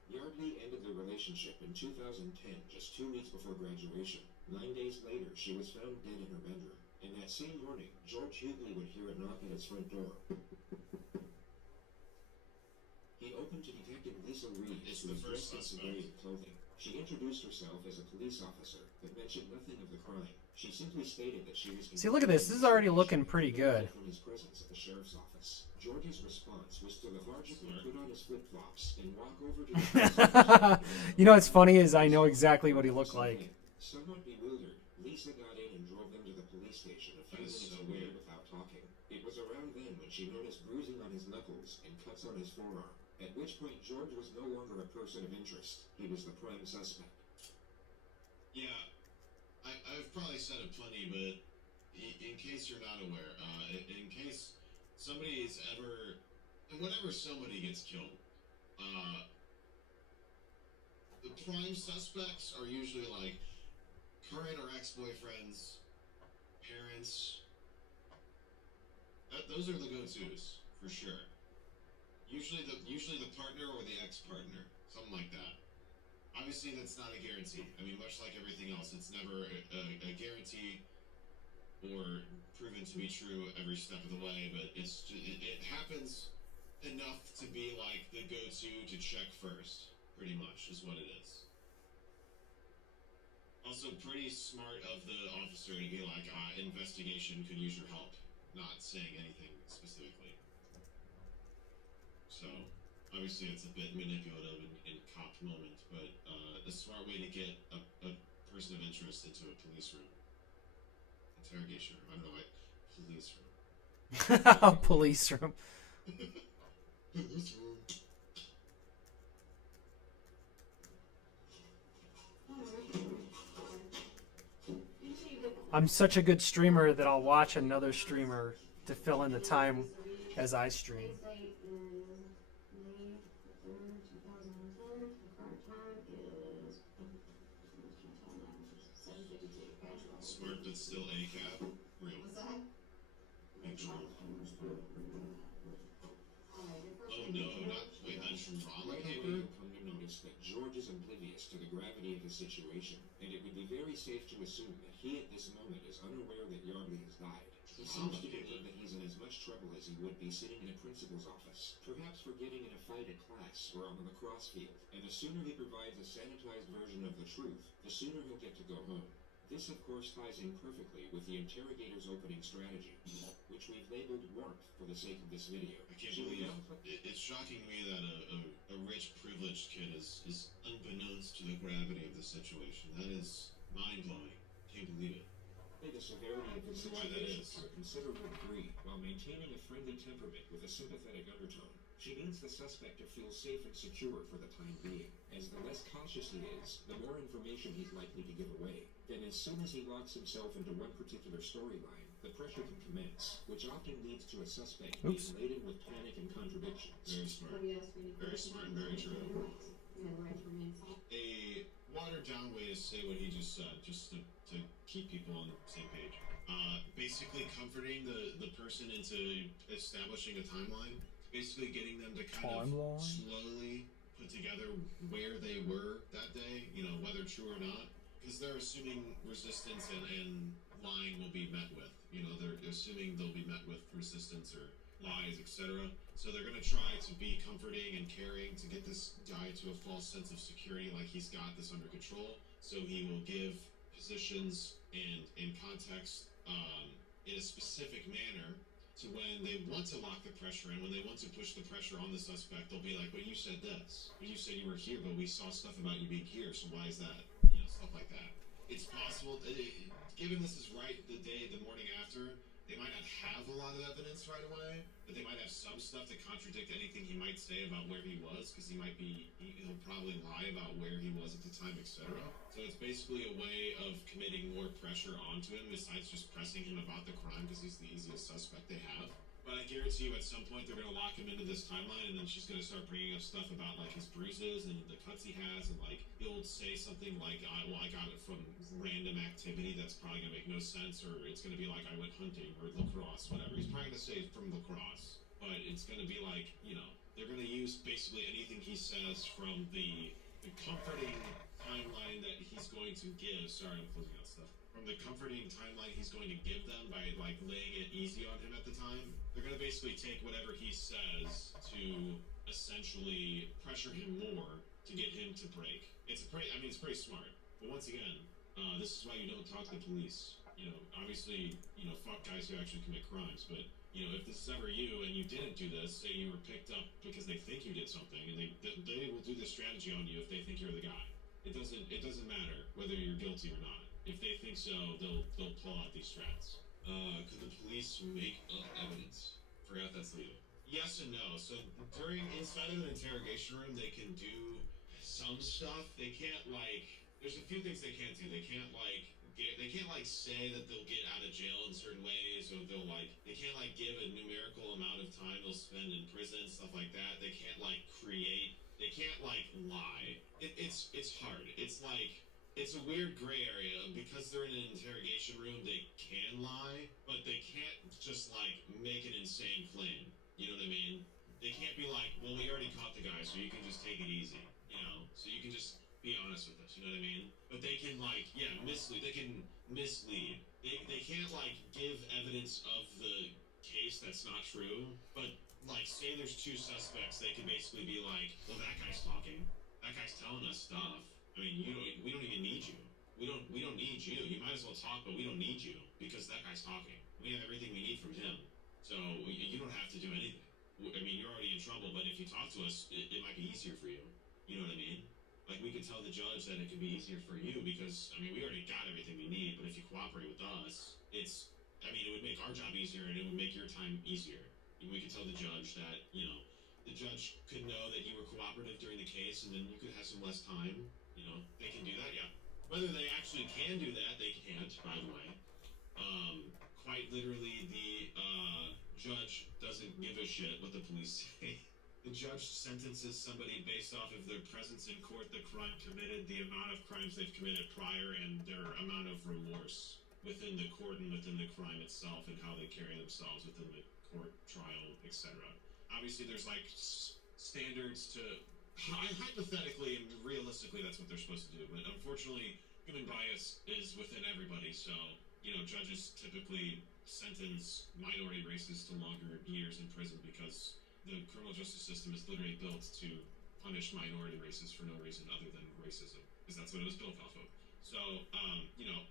Yardley ended the relationship in 2010, just 2 weeks before graduation. 9 days later, she was found dead in her bedroom. And that same morning, George Hughley would hear a knock at his front door. He opened to Detective Lisa Reed, who was dressed in civilian clothing. She introduced herself as a police officer, but mentioned nothing of the crime. She simply stated that she was... See, look at this. This is already looking pretty good. ...from his presence at the sheriff's office. George's response was to lethargically put on his flip-flops and walk over to the... You know what's funny is I know exactly what he looked like. Somewhat bewildered, Lisa got in and drove them to the police station a few minutes away without talking. It was around then when she noticed bruising on his knuckles and cuts on his forearm, at which point George was no longer a person of interest. He was the prime suspect. Yeah, I've probably said it plenty, but in case you're not aware, in case somebody is ever, and whenever somebody gets killed, the prime suspects are usually like current or ex-boyfriends, parents. Those are the go-tos for sure. Usually the partner or the ex-partner, something like that. Obviously, that's not a guarantee. I mean, much like everything else, it's never a guarantee or proven to be true every step of the way. But it happens enough to be like the go-to to check first. Pretty much is what it is. Also, pretty smart of the officer to be like, investigation could use your help, not saying anything specifically. So, obviously it's a bit manipulative in cop moment, but a smart way to get a person of interest into a police room. Interrogation room. I don't know, like, police room. Police room. Police room. I'm such a good streamer that I'll watch another streamer to fill in the time as I stream. Today's date is May 3rd, 2010. The current time is 7:52. Smart but still A cap. Real. What's that? Make sure. Alright, your first Oh name no, is not wait, that's from Rama Right paper? away, you'll come to notice that George is oblivious to the gravity of the situation, and it would be very safe to assume that he at this moment is unaware that Yardley has died. He seems to believe that he's in as much trouble as he would be sitting in a principal's office, perhaps for getting in a fight at class or on the lacrosse field, and the sooner he provides a sanitized version of the truth, the sooner he'll get to go home. This, of course, ties in perfectly with the interrogator's opening strategy, which we've labeled warmth for the sake of this video. I can't believe it's shocking to me that a rich, privileged kid is unbeknownst to the gravity of the situation. That is mind-blowing. Can't believe it. The severity of the Why that situation is. to a considerable degree, while maintaining a friendly temperament with a sympathetic undertone. She needs the suspect to feel safe and secure for the time being, as the less cautious he is, the more information he's likely to give away. Then as soon as he locks himself into one particular storyline, the pressure can commence, which often leads to a suspect being laden with panic and contradictions. Very smart. Very smart and very true. A watered-down way to say what he just said, just to keep people on the same page. Basically comforting the person into establishing a timeline. Basically getting them to kind of slowly put together where they were that day, you know, whether true or not. Because they're assuming resistance and lying will be met with. You know, they're assuming they'll be met with resistance or lies, etc. So they're going to try to be comforting and caring to get this guy to a false sense of security, like he's got this under control. So he will give positions and in context in a specific manner to when they want to lock the pressure in, when they want to push the pressure on the suspect, they'll be like, but you said this. But you said you were here, but we saw stuff about you being here, so why is that? You know, stuff like that. It's possible, given this is right the morning after, They might not have a lot of evidence right away, but they might have some stuff to contradict anything he might say about where he was, because he'll probably lie about where he was at the time, etc. So it's basically a way of committing more pressure onto him besides just pressing him about the crime because he's the easiest suspect they have. But I guarantee you at some point they're going to lock him into this timeline, and then she's going to start bringing up stuff about like his bruises and the cuts he has, and like he'll say something like, I got it from random activity that's probably going to make no sense, or it's going to be like I went hunting or lacrosse, whatever. He's probably going to say from lacrosse, but it's going to be like, they're going to use basically anything he says from the comforting timeline that he's going to give. Sorry, I'm closing out stuff. From the comforting timeline he's going to give them by like laying it easy on him at the time, they're going to basically take whatever he says to essentially pressure him more to get him to break. It's pretty smart. But once again, this is why you don't talk to the police. Obviously, fuck guys who actually commit crimes. But if this is ever you and you didn't do this, say you were picked up because they think you did something, and they will do this strategy on you if they think you're the guy. It doesn't matter whether you're guilty or not. If they think so, they'll pull out these strats. Could the police make up evidence? Forgot that's legal. Yes and no. So inside of an interrogation room, they can do some stuff. They can't there's a few things they can't do. They can't say that they'll get out of jail in certain ways, or they can't give a numerical amount of time they'll spend in prison, stuff like that. They can't they can't lie. It's hard. It's a weird gray area because they're in an interrogation room. They can lie, but they can't just make an insane claim. You know what I mean? They can't be like, well, we already caught the guy, so you can just take it easy. So you can just be honest with us. You know what I mean? But they can mislead. They can mislead. They can't give evidence of the case that's not true. But say there's two suspects, they can basically be like, well, that guy's talking. That guy's telling us stuff. I mean, we don't even need you. We don't need you. You might as well talk, but we don't need you because that guy's talking. We have everything we need from him. So you don't have to do anything. I mean, you're already in trouble, but if you talk to us, it might be easier for you. You know what I mean? We could tell the judge that it could be easier for you because, I mean, we already got everything we need, but if you cooperate with us, it would make our job easier and it would make your time easier. We could tell the judge that, the judge could know that you were cooperative during the case and then you could have some less time. They can do that, yeah. Whether they actually can do that, they can't, by the way. Quite literally, the judge doesn't give a shit what the police say. The judge sentences somebody based off of their presence in court, the crime committed, the amount of crimes they've committed prior, and their amount of remorse within the court and within the crime itself, and how they carry themselves within the court trial, etc. Obviously, there's standards to hypothetically and realistically, that's what they're supposed to do. But unfortunately, human bias is within everybody. So, judges typically sentence minority races to longer years in prison because the criminal justice system is literally built to punish minority races for no reason other than racism, because that's what it was built off of. So,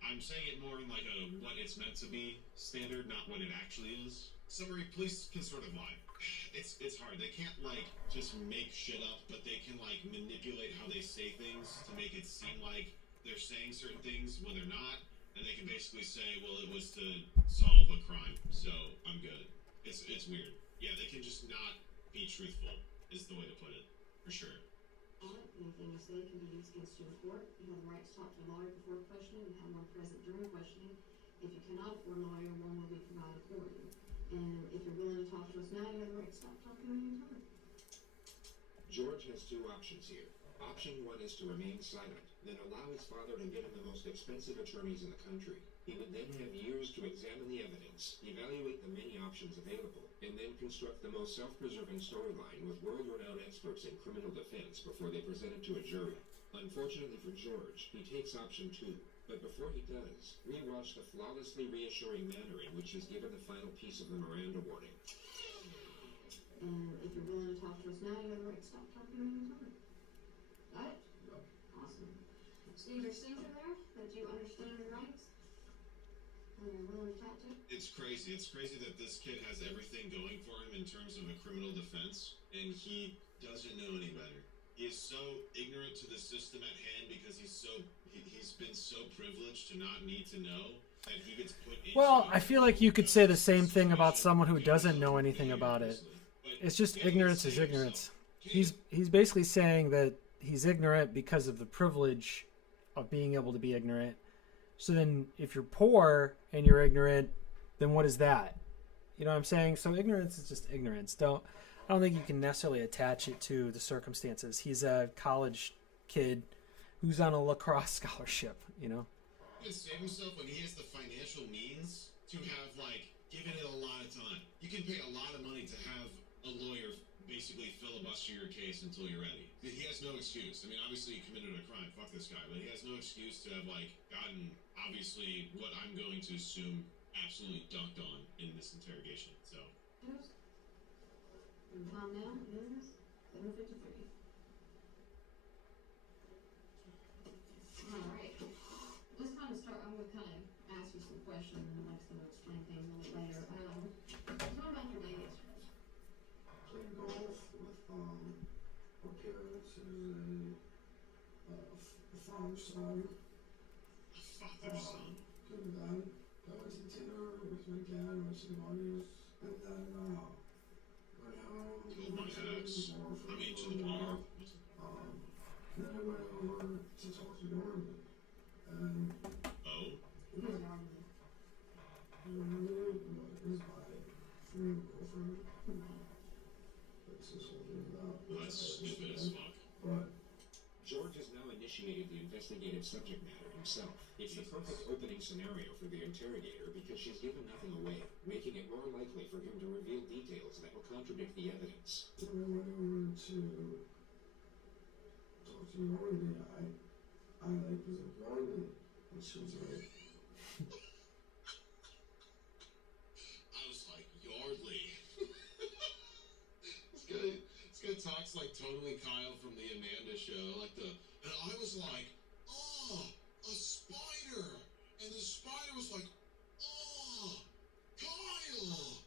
I'm saying it more in a what it's meant to be standard, not what it actually is. Summary: police can sort of lie. It's hard. They can't just make shit up, but they can manipulate how they say things to make it seem like they're saying certain things when they're not, and they can basically say, well, it was to solve a crime, so I'm good. It's weird. Yeah, they can just not be truthful, is the way to put it, for sure. Anything you say can be used against you in court. You have the right to talk to a lawyer before questioning and have one present during questioning. If you cannot afford a lawyer, one will be provided for you. And if you're willing to talk to us now, you have the right to stop talking any time. George has two options here. Option one is to remain silent, then allow his father to get him the most expensive attorneys in the country. He would then have years to examine the evidence, evaluate the many options available, and then construct the most self-preserving storyline with world-renowned experts in criminal defense before they present it to a jury. Unfortunately for George, he takes option two. But before he does, rewatch the flawlessly reassuring manner in which he's given the final piece of the Miranda warning. And if you're willing to talk to us now, you have the right to stop talking any time. Got it? Yep. Awesome. So your signature there, that you understand your rights, and you're willing to talk to? It's crazy. It's crazy that this kid has everything going for him in terms of a criminal defense, and he doesn't know any better. He is so ignorant to the system at hand because he's been so privileged to not need to know that he gets put into. Well, I feel like you could say the same thing about situation someone who maybe doesn't not know anything maybe about it. personally, but It's just can't even ignorance is save ignorance. himself. Can't He's basically saying that he's ignorant because of the privilege of being able to be ignorant. So then if you're poor and you're ignorant, then what is that? You know what I'm saying? So ignorance is just ignorance. I don't think you can necessarily attach it to the circumstances. He's a college kid who's on a lacrosse scholarship, you know? even save himself when he has the financial means to have like given it a lot of time. You can pay a lot of money to have a lawyer basically filibuster your case until you're ready. He has no excuse. I mean, obviously he committed a crime. Fuck this guy, but he has no excuse to have like gotten obviously what I'm going to assume absolutely dunked on in this interrogation. So. Your time now is 7:53. All right. Just kind of start. I'm going to kind of ask you some questions, and then Mike's going to explain things a little later. What about your day yesterday? Played golf with my parents. It was a father son. Father son. Good with that. I went to dinner with my dad, my two buddies, and then went home. Killed my Went to ex. the bar for I mean, a to little the bar. while. Then I went over to talk to Norman, and Oh. Who was arguing? Norman is my friend girlfriend. That's this whole thing about. Well, that's stupid as fuck. But George has now initiated the investigative subject matter himself. It's the perfect opening scenario for the interrogator because she's given nothing away, making it more likely for him to reveal details that will contradict the evidence. when I went over to talk to Norman, I like was like Norman, and she was like, I was like, Yardley. this guy talks like totally Kyle from the Amanda show, and I was like, oh, a spider, and the spider was like, oh, Kyle.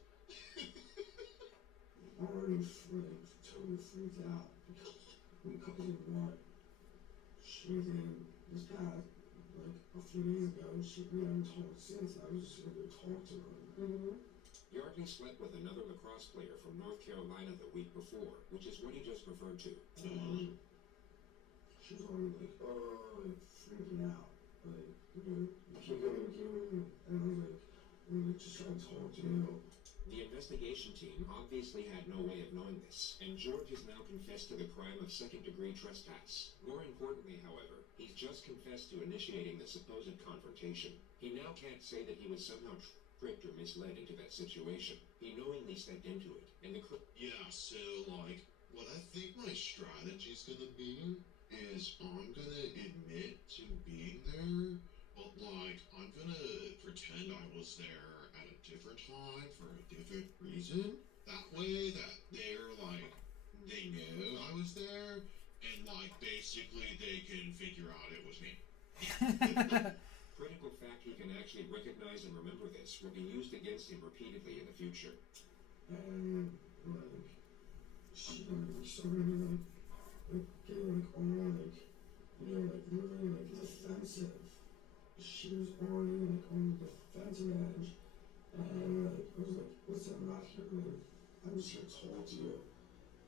already like totally freaked out because of what she did this past like a few days ago. We haven't talked since. I was just gonna talk to her. Yardley slept with another lacrosse player from North Carolina the week before, which is what he just referred to. She was already like, oh, like freaking out. Like, you can't get in. And I was like, I'm just trying to talk to you. The investigation team obviously had no way of knowing this, and George has now confessed to the crime of second-degree trespass. More importantly, however, he's just confessed to initiating the supposed confrontation. He now can't say that he was somehow tricked or misled into that situation. He knowingly stepped into it, and Yeah, so like, what I think my strategy's gonna be is I'm gonna admit to being there, but like I'm gonna pretend I was there at a different time for a different reason. That way that they're like they know I was there and like basically they can figure out it was me. critical fact he can actually recognize and remember this will be used against him repeatedly in the future. And like, she started getting like all like, like really like defensive. She was already like on the defensive edge, and like I was like, listen, I'm not here to, I'm just here to talk to you.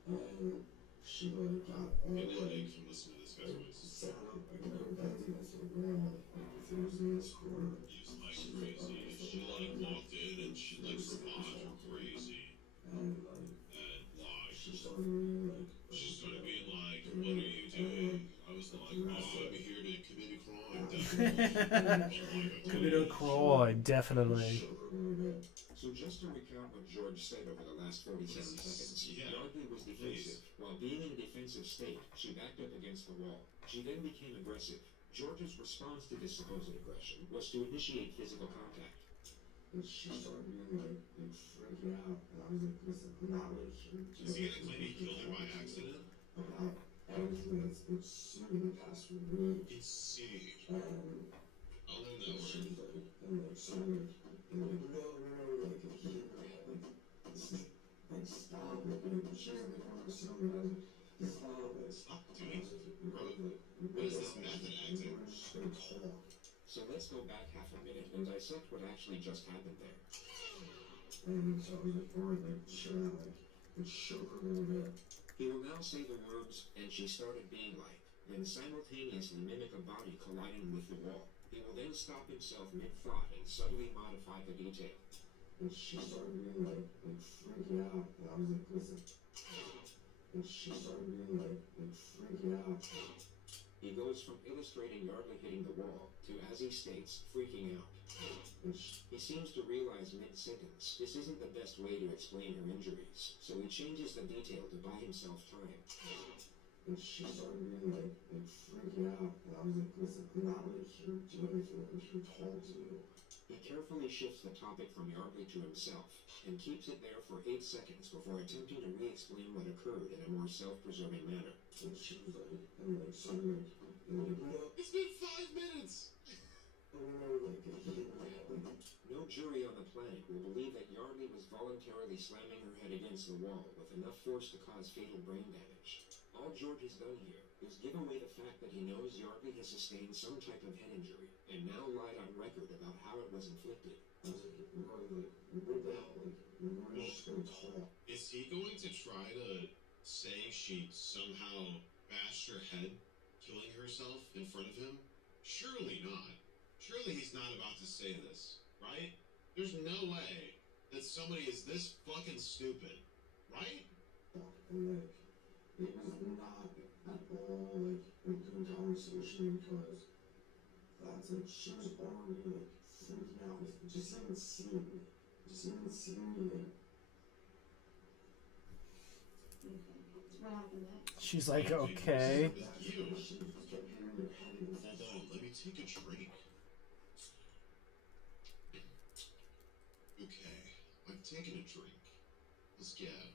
And she like got all And now like, you can listen to this guy's voice. sat up like bed against the wall, like if it was in this corner. He's like crazy. She like walked in and she like survived crazy. And like, And she started being like, what are you doing? I was like, oh, I'm here to commit a crime, definitely. Commit a crime, definitely. So just to recount what George said over the last 47 seconds, Yardley was defensive. While being in a defensive state, she backed up against the wall. She then became aggressive. George's response to this supposed aggression was to initiate physical contact. And she started being like freaking out, and I was like, listen, I'm not like here to Is he gonna claim he killed her by accident? about everything that's ensued the past week. Insane. And I'll learn that she word. was like, and like, so like, no, like, this is, like, stop it, and she was like, oh, something, I was like, stop it. Stop doing it. Bro, what is this method acting? We're just gonna talk. So let's go back half a minute and dissect what actually just happened there. And so I was like, alright, like, should I, like shook her a little bit. He will now say the words, and she started being like, then simultaneously mimic a body colliding with the wall. He will then stop himself mid-thought and subtly modify the detail. And she started being like freaking out. And I was like, listen. And she started being like freaking out. He goes from illustrating Yardley hitting the wall to, as he states, freaking out. He seems to realize mid-sentence this isn't the best way to explain her injuries, so he changes the detail to buy himself time. And she started being like freaking out. And I was like, listen, I'm not really here to do anything. I'm here to talk to you. He carefully shifts the topic from Yardley to himself, and keeps it there for 8 seconds before attempting to re-explain what occurred in a more self-preserving manner. And she was like, and like, suddenly, It's been 5 minutes! No jury on the planet will believe that Yardley was voluntarily slamming her head against the wall with enough force to cause fatal brain damage. All George has done here is give away the fact that he knows Yardley has sustained some type of head injury, and now lied on record about how it was inflicted. I was like, what the hell? Like, we're just gonna talk. Is he going to try to say she somehow bashed her head, killing herself in front of him? Surely not. Surely he's not about to say this, right? There's no way that somebody is this fucking stupid, right? And like, it was not at all like a good conversation because that's like she was already like freaking out. Just even seeing me. Just even seeing me there. What happened next? She's like, okay. You. Hold on, let me take a drink. Okay, I've taken a drink. Let's get out.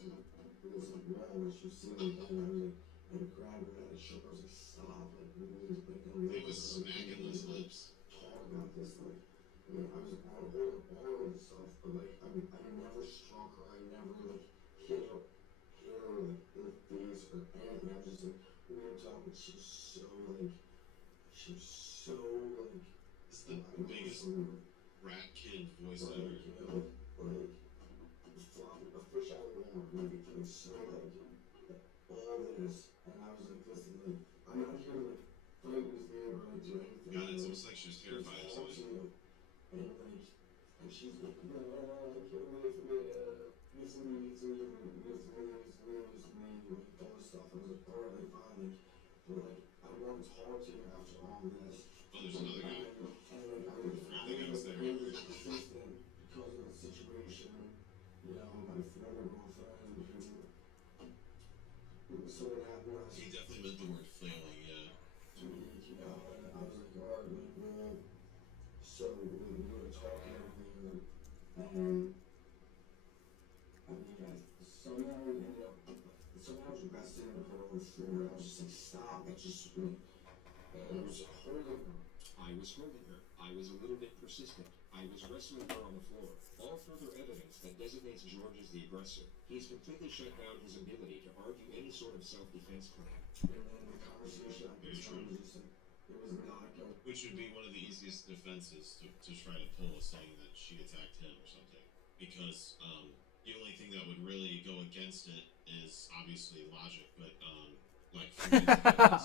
It was like, wow, when she was seeing me, and I was like, I had to grab her and I shook her. I was like, stop. Like, They was smacking those lips. Talk about this, like, I mean, I was like, on hold the bar and stuff, but like, I never struck her. I never like hit her like in the face or anything. I was just like, we were talking. She was so like, It's the biggest rat kid voice like, ever. you know, like a fish out of water. Like, it was so like all this, and I was like, listen, like, I'm not here to like fight with you or like do anything. God, it's like, almost like she was terrified of something. and like, and she's like, no, get away from me, it's me, like all this stuff. I was like, alright, like, fine, like, but like, I want to talk to you after all this. Oh, there's another guy. And like, I was I think I was there. really consistent because of the situation, you know, my former girlfriend, so what happened was, He definitely meant the word flailing, yeah. to me, you know, and I was like, alright, like, well, so we were talking and everything, and I mean, I somehow ended up, somehow I was resting on her on the floor, and I was just like, stop, that's just me, and I was holding her. I was holding her. I was a little bit persistent. I was wrestling her on the floor. All further evidence that designates George as the aggressor. He's completely shut down his ability to argue any sort of self-defense plan. And then the conversation I was just like, it was not going. Which would be one of the easiest defenses to try to pull, saying that she attacked him or something. Because the only thing that would really go against it is obviously logic, but like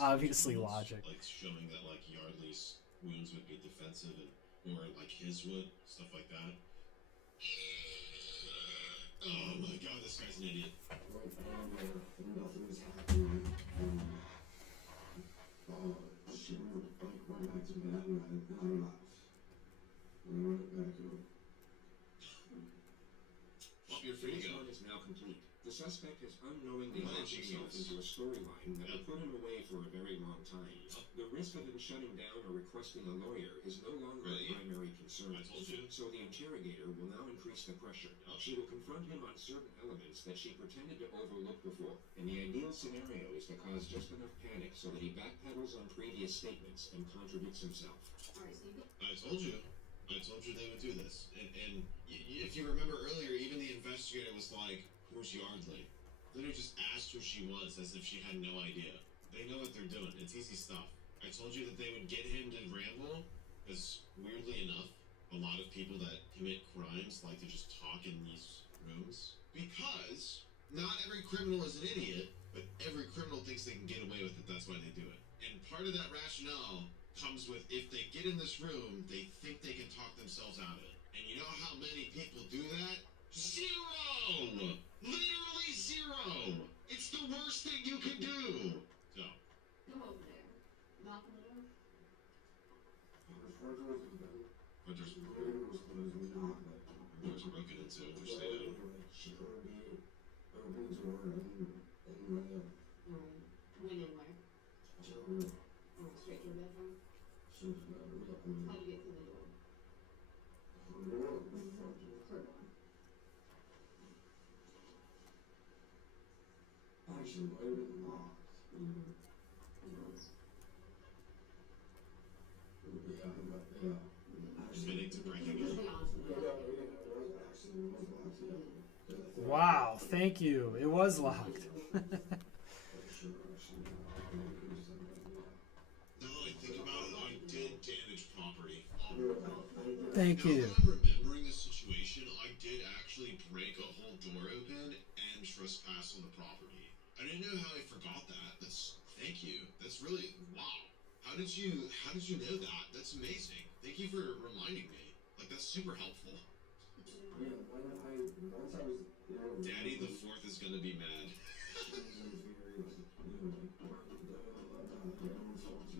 Obviously logic. like showing that like Yardley's wounds would be defensive and or like his would, stuff like that. Oh my god, this guy's an idiot. Right, and nothing was happening, and she like went back to bed, and I left. We went back home. You're free to Phase go. one is now complete. The suspect has unknowingly Oh, launched himself genius. into a storyline that Yeah. will put him away for a very long time. The risk of him shutting down or requesting a lawyer is no longer Really? a primary concern. I told you. So the interrogator will now increase the pressure. She will confront him on certain elements that she pretended to overlook before. And the ideal scenario is to cause just enough panic so that he backpedals on previous statements and contradicts himself. Alright, so you I told you they would do this. And if you remember earlier, even the investigator was like, "Who's Yardley?" Literally just asked who she was as if she had no idea. They know what they're doing. It's easy stuff. I told you that they would get him to ramble, because weirdly enough, a lot of people that commit crimes like to just talk in these rooms. Because not every criminal is an idiot, but every criminal thinks they can get away with it. That's why they do it. And part of that rationale comes with if they get in this room, they think they can talk themselves out of it. And you know how many people do that? Zero! Literally zero! It's the worst thing you can do! So. Go over there. Knock on the door. The front door's open. But there's The living room's closed. We knock, like, doors broken into, which they do. like, she heard me open the door and Went in where? to her room. Straight to her bedroom. She was never open. How'd you get through the door? Her door, the front door. Her door. Actually, might have been locked. It was. Yeah, but yeah. Admitting to breaking Just it. be honest with Yeah, me. it was actually it was locked, yeah. Wow, thank you. It was locked. Sure, actually, Now that I think about it, I did damage property. Thank Now you. that I'm remembering the situation, I did actually break a whole door open and trespass on the property. I didn't know how I forgot that. Thank you. That's really wow. How did you know that? That's amazing. Thank you for reminding me. Like that's super helpful. Yeah, once I was, Daddy the fourth is gonna be mad.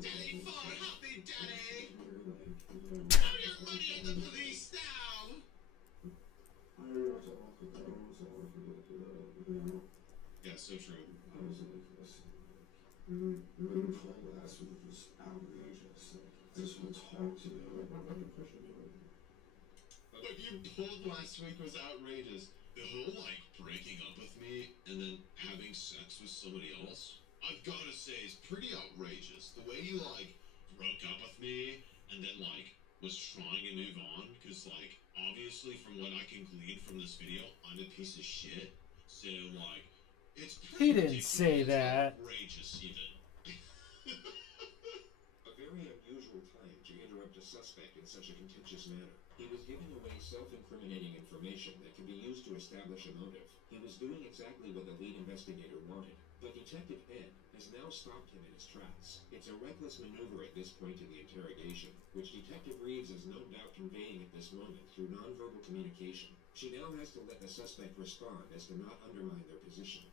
Daddy four, help me, Daddy! Have your money at the police now! Yeah, so true. Being told last week was outrageous. Like, this will talk to you. What you pulled last week was outrageous. The whole, like, breaking up with me and then having sex with somebody else, I've gotta say, is pretty outrageous. The way you, like, broke up with me and then, like, was trying to move on, because, like, obviously from what I can glean from this video, I'm a piece of shit. So, like, it's He didn't say ridiculous, that. outrageous even. A very unusual time to interrupt a suspect in such a contentious manner. He was giving away self-incriminating information that could be used to establish a motive. He was doing exactly what the lead investigator wanted. But Detective Ed has now stopped him in his tracks. It's a reckless maneuver at this point in the interrogation, which Detective Reeves is no doubt conveying at this moment through nonverbal communication. She now has to let the suspect respond as to not undermine their position.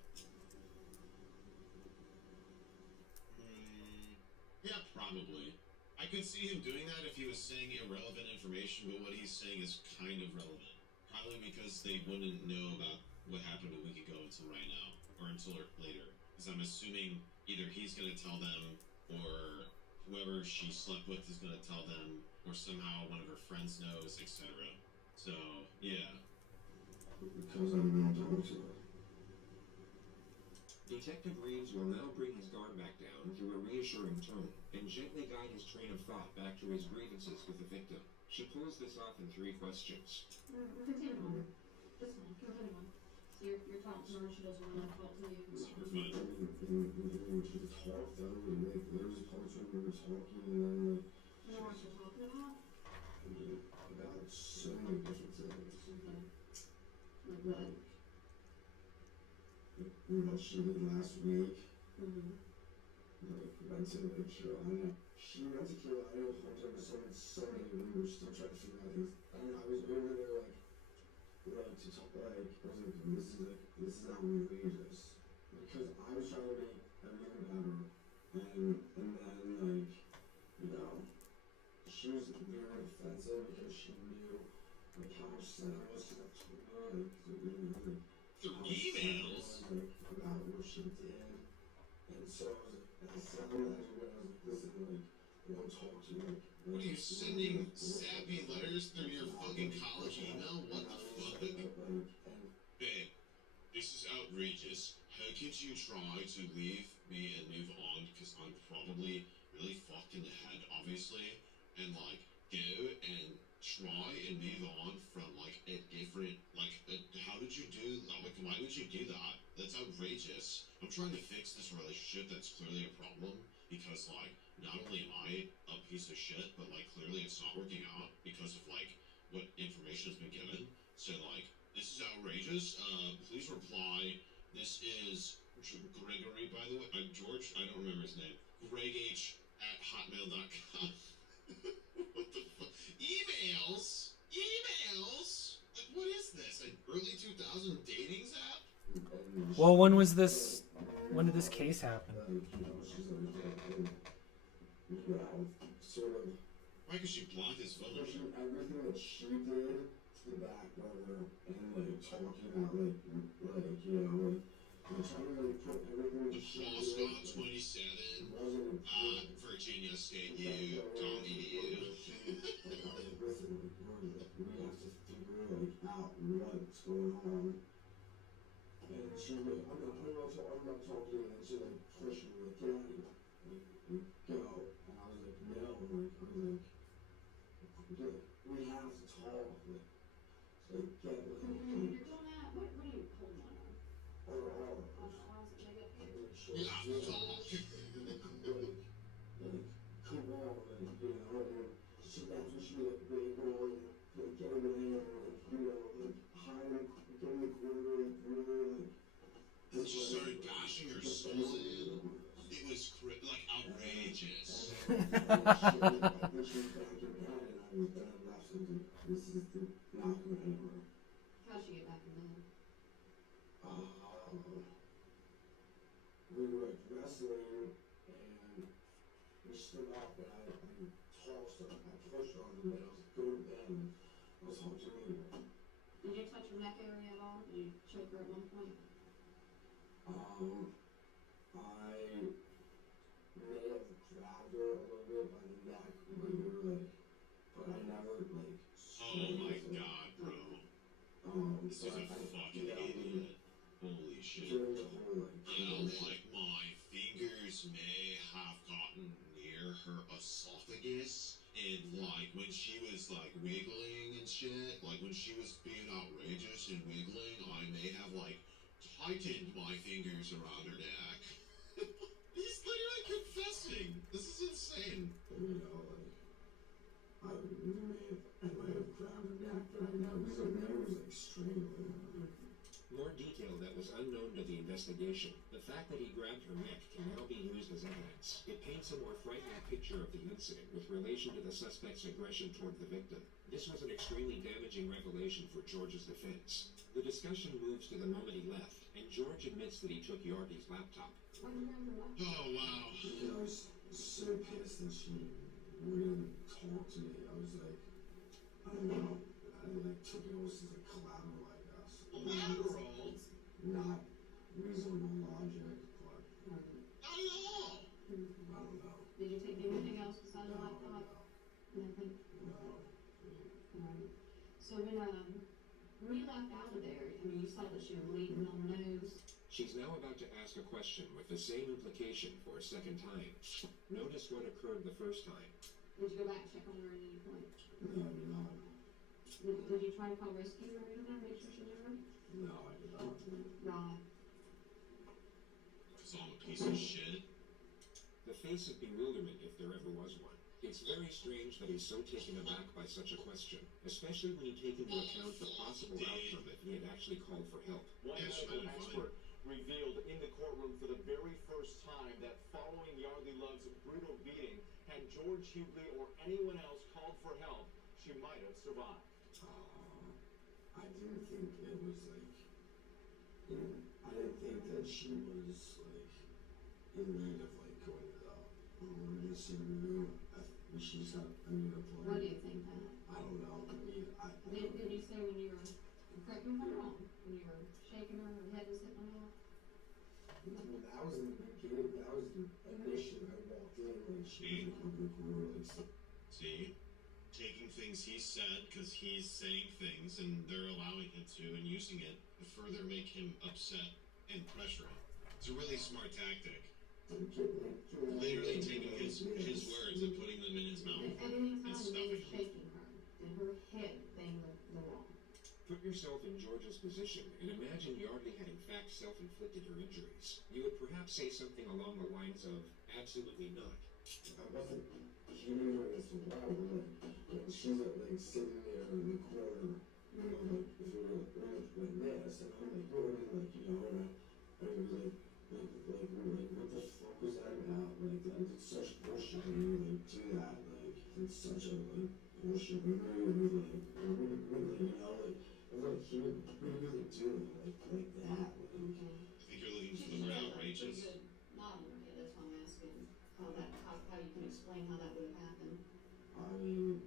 Yeah, probably. I could see him doing that if he was saying irrelevant information, but what he's saying is kind of relevant. Probably because they wouldn't know about what happened a week ago until right now, or until later. Because I'm assuming either he's going to tell them, or whoever she slept with is going to tell them, or somehow one of her friends knows, etc. So, yeah. Because I'm not talking to her. Detective Reeves will now bring his guard back down through a reassuring tone and gently guide his train of thought back to his grievances with the victim. She pulls this off in 3 questions. Continue on. Just continue on. So you're talking to her, she doesn't want to talk to you. Super fun. When she talked, though, and like, there was parts when we were talking, and then, like, You know what you're talking about? about so many different things. Okay. Like what? What she did last week, Mm-hmm. like, went to Carolina. She went to Carolina, hooked up with so many women, we were still trying to figure out things. And I was over there, like, to talk, like, I was like, this is outrageous. Because I was trying to make everything better, and then, like, you know, she was very offensive because she knew, like, how upset I was, because I told her, like, like, Through emails? like, about what she did. And so I was like, I sounded like when I was like, listen, like, I want to talk to you, like, What are you sending sappy letters through your fucking college email? What the fuck? Babe, this is outrageous. How could you try to leave me and move on? Because I'm probably really fucked in the head, obviously. And, like, go and try and move on from, like, a different, like, how did you do that? Like, why would you do that? That's outrageous. I'm trying to fix this relationship that's clearly a problem because, like, not only am I a piece of shit, but, like, clearly it's not working out because of, like, what information has been given. So, like, this is outrageous. Please reply. This is Gregory, by the way. George, I don't remember his name. Greg H at hotmail.com. What the fuck? Emails? Emails? Like, what is this? An early 2000 dating app? Well, when was this? When did this case happen? Why could she block his phone number? Everything that she did to the back burner and like talking about like you know like trying to like put everything The that she Paul did Scott 27, wasn't Virginia State U, Tom EDU. like I was like, listen, like bro, like we have to figure like out what's going on. And she's like, I'm not talking, and she like pushed me like, get out of here, like go. And I was like, no, like I was like, we have to talk, like get like. You're doing that? What are you holding on? Or On the arms that leg up here? We have to talk. Come on, like, you know, and she, that's what she was like, big boy, like, get away, and like, you know, like, hide, get in the corner, like, really, like. And she started bashing her soul in. It was like outrageous. She was back in bed, and I was done, left, and this is not gonna end well. How'd she get back in bed? We were like wrestling, and we stood up, and I tossed her, I pushed her on the bed, I was like, go to bed, and I was home to me. Did you touch her neck area at all? Did you choke her at one point? I may have grabbed her a little bit by the neck when we were like, but I never like. Oh my god, bro. This is a fucking idiot. Holy shit. Yeah, like my fingers may have gotten near her esophagus, and like when she was like wiggling and shit, like when she was being outrageous and wiggling, I may have like tightened my fingers around her neck. He's literally confessing. This is insane. You know, like I might have grabbed her neck, but I never was like strangling her. More detail that was unknown to the investigation. The fact that he grabbed her neck can now be used as evidence. It paints a more frightening picture of the incident with relation to the suspect's aggression toward the victim. This was an extremely damaging revelation for George's defense. The discussion moves to the moment he left, and George admits that he took Yardy's laptop. Oh wow. You know, I was so pissed that she wouldn't talk to me. I was like, I don't know. I like took it almost as a collateral, I guess. Collateral? Not reasonable logic, but Not at all. I don't know. Did you take anything else besides the laptop? Nothing? No. Alright. So when you left out of there, I mean, you saw that she was bleeding on her nose. She's now about to ask a question with the same implication for a second time. Notice what occurred the first time. Did you go back and check on her at any point? No, I did not. Did you try to call rescue or anything? Make sure she's alright? No, I did not. Right. Because I'm a piece of shit. The face of bewilderment, if there ever was one. It's very strange that he's so taken aback by such a question, especially when you take into account the possible outcome if he had actually called for help. One Yes, medical fine. expert revealed in the courtroom for the very first time that following Yardley Love's brutal beating, had George Hughley or anyone else called for help, she might have survived. I didn't think it was like, I didn't think that she was like in need of like going to the emergency room. She's got a need of blood. What do you think that? I don't know. I mean, Did you say when you were, correct me if I'm wrong, when you were shaking her head was hitting her off? that was in the beginning. That was the initially I walked in when she was like looking really sick. See? Taking things he said because he's saying things and they're allowing him to and using it to further make him upset and pressure him. It's a really smart tactic. Literally taking his words and putting them in his mouth At any time and when you were stuffing them. shaking her, did her head bang the wall? Put yourself in George's position and imagine Yardley had in fact self-inflicted her injuries. You would perhaps say something along the lines of, absolutely not. I wasn't hitting her this loud, like she's like sitting there in the corner, you know, like if we were like this, and I'm like, what, like, you know, and I was like, what the fuck was that about? Like, it's such bullshit when you like do that, like, it's such a like bullshit move, like, you know, like, I was like, he would really do it like that, like. I think you're looking for the word outrageous. Not in your head, that's why I'm asking how you can explain how that would have happened. I mean,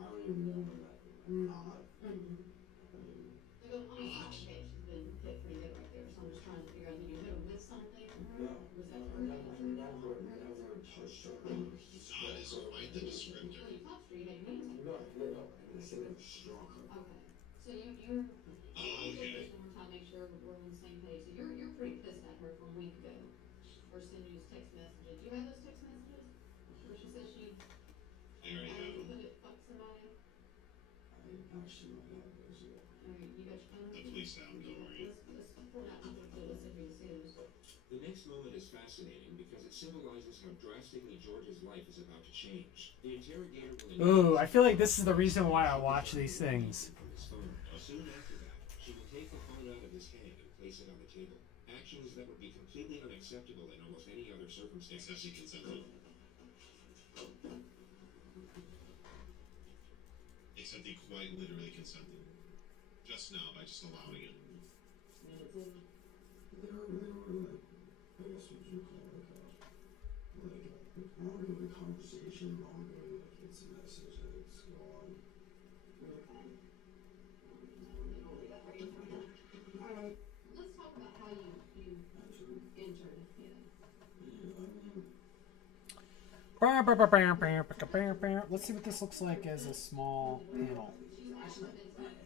I don't even know what I'm not. Like on the side of the head, she's been hit pretty good right there, so I'm just trying to figure out, did you hit her with something? No, Was that I never touched her. Not is quite the descriptor. Well, you touched her, you had your hands on her. No, I said I struck her. Okay, so you're. Oh, okay. Just one more time, make sure we're on the same page. So you're pretty pissed at her from a week ago for sending you text messages. Do you have those text messages where she says she There you go. could it fuck somebody? I actually might have those, yeah. All right, you got your phone? The police have them, don't worry. Let's pull it out and let's see if we can see those. The next moment is fascinating because it symbolizes how drastically George's life is about to change. The interrogator Ooh, will I feel like this is the reason why I watch these things. from his phone. Soon after that, she will take the phone out of his hand and place it on the table. Actions that would be completely unacceptable in almost any other circumstance. Except she consented. Except he quite literally consented. Just now by just allowing it. They were like, I guess what you call like ongoing conversation, ongoing like it's a message and it's gone. Alright, let's talk about how you entered. Let's see what this looks like as a small panel. She's actually inside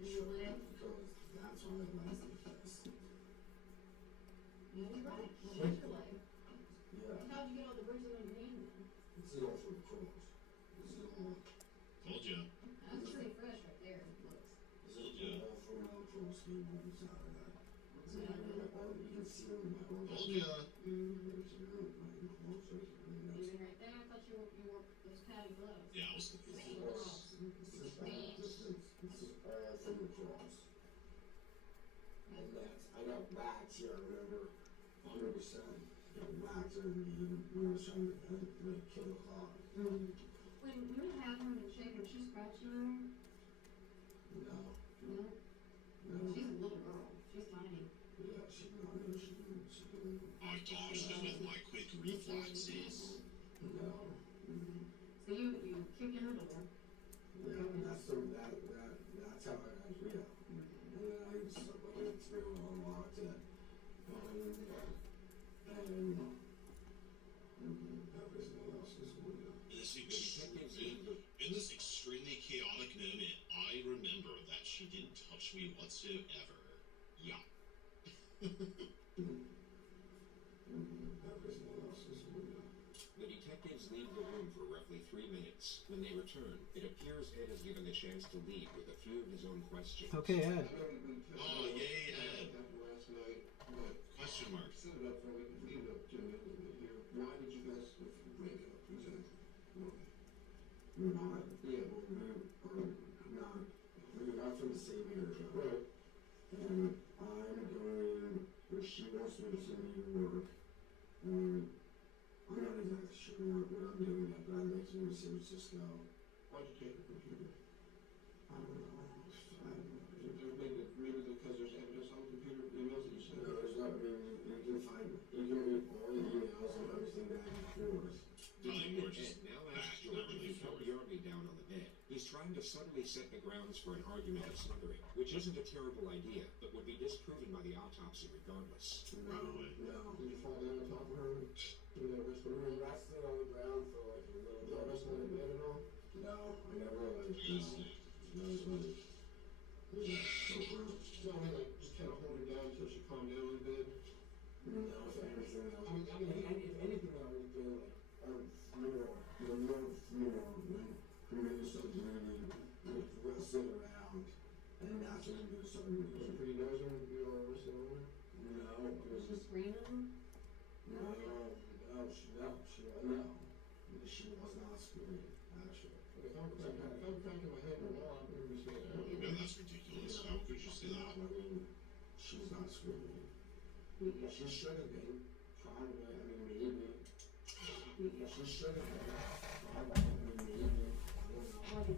your leg. That's why I like this. Yeah, you're right. That's your leg. Yeah, How'd you get all the bruises on your hand then? this is all from the cross. This is all. Told ya. That's pretty fresh right there. It looks. This is all from the cross game on the side of that. So you can see them in my own. Told ya. Even right there, I thought you wore those padded gloves. Yeah, I was. This is all from the cross. And that's, I got whacked here, I remember, 100%. Got whacked and we were trying to like, kill the clock. When you're having her in shape, was she scratching you? No. No? No. She's a little girl. She's tiny. Yeah, she can. I dodged it with my quick reflexes. No. So you kicked in her door. Yeah, that's how I got here. And then I just went through and unlocked it. And everything else is weird. In this extremely chaotic moment, I remember that she didn't touch me whatsoever. Yeah. Everything else is weird. The detectives leave the room for roughly 3 minutes. When they return, it appears Ed has given the chance to lead with a few of his own questions. Okay, Ed. Oh, yay, Ed. Last night, but Question mark. set it up for me. Lead up to it here. Why did you guys break up? Exactly. We're not. Yeah, we're not from the same area. Right. And I'm going. She wants me to New York. I'm not exactly sure what I'm doing yet, but I'd like to go to San Francisco. Why'd you take the computer? I don't know. Maybe because there's evidence on the computer, emails that you sent. No, there's not. I mean, you can find it. You can read all the emails and everything back and forth. We're Detective just Ed now back, asks not George really to help forward. Yardley down on the bed. He's trying to subtly set the grounds for an argument of smothering, which isn't a terrible idea, but would be disproven by the autopsy regardless. Probably. No. Did you fall down on top of her? You know, wrestling her? Wrestling on the ground for like a little bit. Wrestling on the bed at all? No, I never like this. No, like. Yeah, so I mean, like, just kind of hold her down until she calmed down a little bit. No, if anything, I mean, if anything, I would have been like on the floor, like, her nose bleeding, like wrestling around. then after the news started moving. Was it pretty noisy when you were listening over there? No, it Was was. she screaming? No, she was not screaming, actually. Like, if I'm cracking my head in the wall, I'm going to be saying, oh, Yeah, that's ridiculous. How could you say that? I mean, she was not screaming. She should have been. Probably. I mean, maybe. She should have been. Probably. I mean, maybe. I don't know. I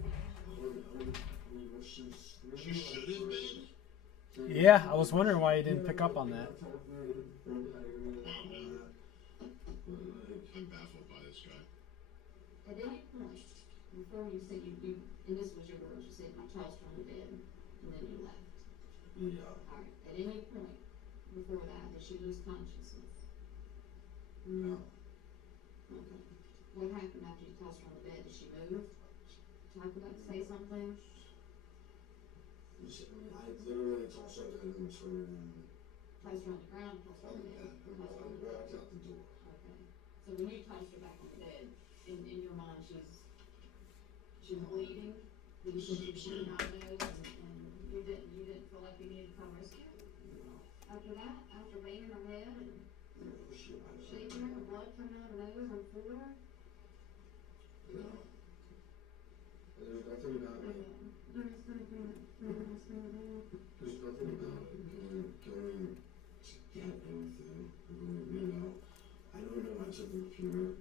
mean, was she screaming? She should have been? Yeah, I was wondering why you didn't pick up on that. Wow, man. I'm baffled by this guy. At any point, before you said you, and this was your words, you said you tossed her on the bed, and then you left. Yeah. Alright, at any point before that, did she lose consciousness? No. Okay. What happened after you tossed her on the bed? Did she move? Talk about, say something? I literally tossed her down and turned and Tossed her on the ground, tossed her on the bed? I walked out the door. Okay. So when you tossed her back on the bed, in your mind, she was bleeding? Did she was bleeding out of the nose, and you didn't feel like you needed to come rescue her? No. After that, after banging her head and She, shaking her, and blood coming out of her nose on the floor? No. There's nothing about it. There's nothing about it going to get anything. I don't know much of the computer.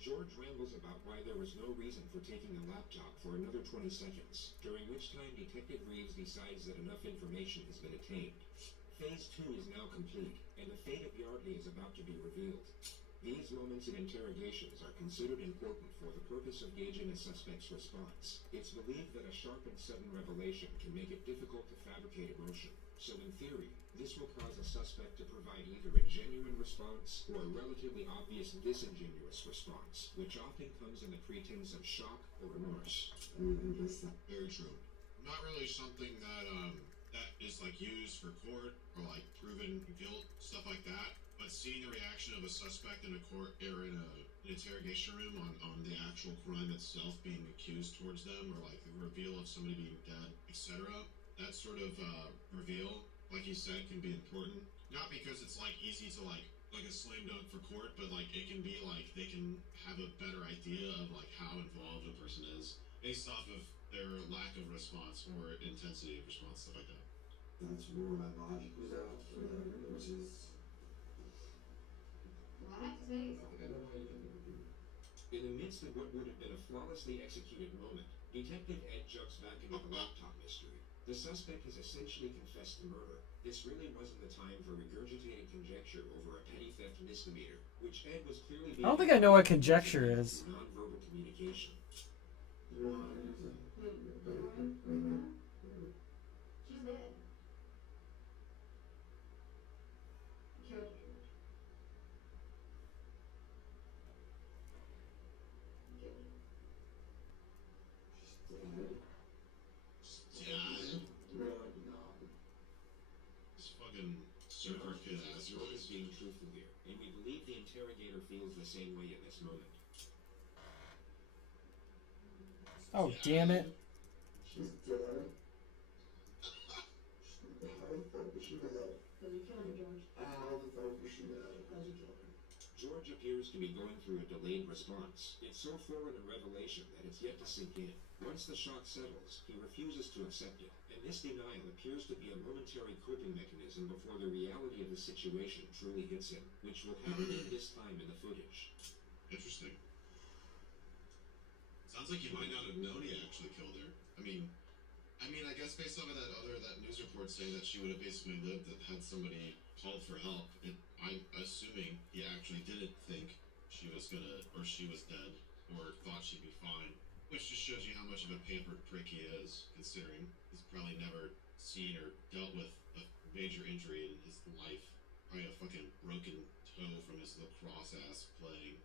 George rambles about why there was no reason for taking a laptop for another 20 seconds, during which time Detective Reeves decides that enough information has been attained. Phase 2 is now complete, and the fate of Yardley is about to be revealed. These moments in interrogations are considered important for the purpose of gauging a suspect's response. It's believed that a sharp and sudden revelation can make it difficult to fabricate emotion. So in theory, this will cause a suspect to provide either a genuine response or a relatively obvious disingenuous response, which often comes in the pretense of shock or remorse. Very true. Not really something that that is like used for court or like proven guilt, stuff like that. But seeing the reaction of a suspect in a court or in an interrogation room on the actual crime itself being accused towards them, or like the reveal of somebody being dead, etc. That sort of reveal, like you said, can be important. Not because it's like easy to like a slam dunk for court, but like it can be like they can have a better idea of like how involved a person is based off of their lack of response or intensity of response, stuff like that. That's where my logic was out for that, which is. Well, I have to say something. I don't know how you can do. In the midst of what would have been a flawlessly executed moment, Detective Ed jumps back into the laptop mystery. The suspect has essentially confessed to murder. This really wasn't the time for regurgitated conjecture over a petty theft misdemeanor, which Ed was clearly being. I don't think I know what conjecture is. Nonverbal communication. She's dead. Killed her. This fucking server kid ass. George is being truthful here, and we believe the interrogator feels the same way in this moment. Oh, damn it. She's dead. How the fuck was she dead? Because you killed her, George. How the fuck was she dead? Because you killed her. George appears to be going through a delayed response. It's so foreign a revelation that it's yet to sink in. Once the shock settles, he refuses to accept it, and this denial appears to be a momentary coping mechanism before the reality of the situation truly hits him, which will happen in this time in the footage. Interesting. Sounds like you might not have known he actually killed her. I mean, I guess based off of that news report saying that she would have basically lived that had somebody called for help, I'm assuming he actually didn't think she was dead or thought she'd be fine, which just shows you how much of a pampered prick he is, considering he's probably never seen or dealt with a major injury in his life. Probably a fucking broken toe from his lacrosse ass playing.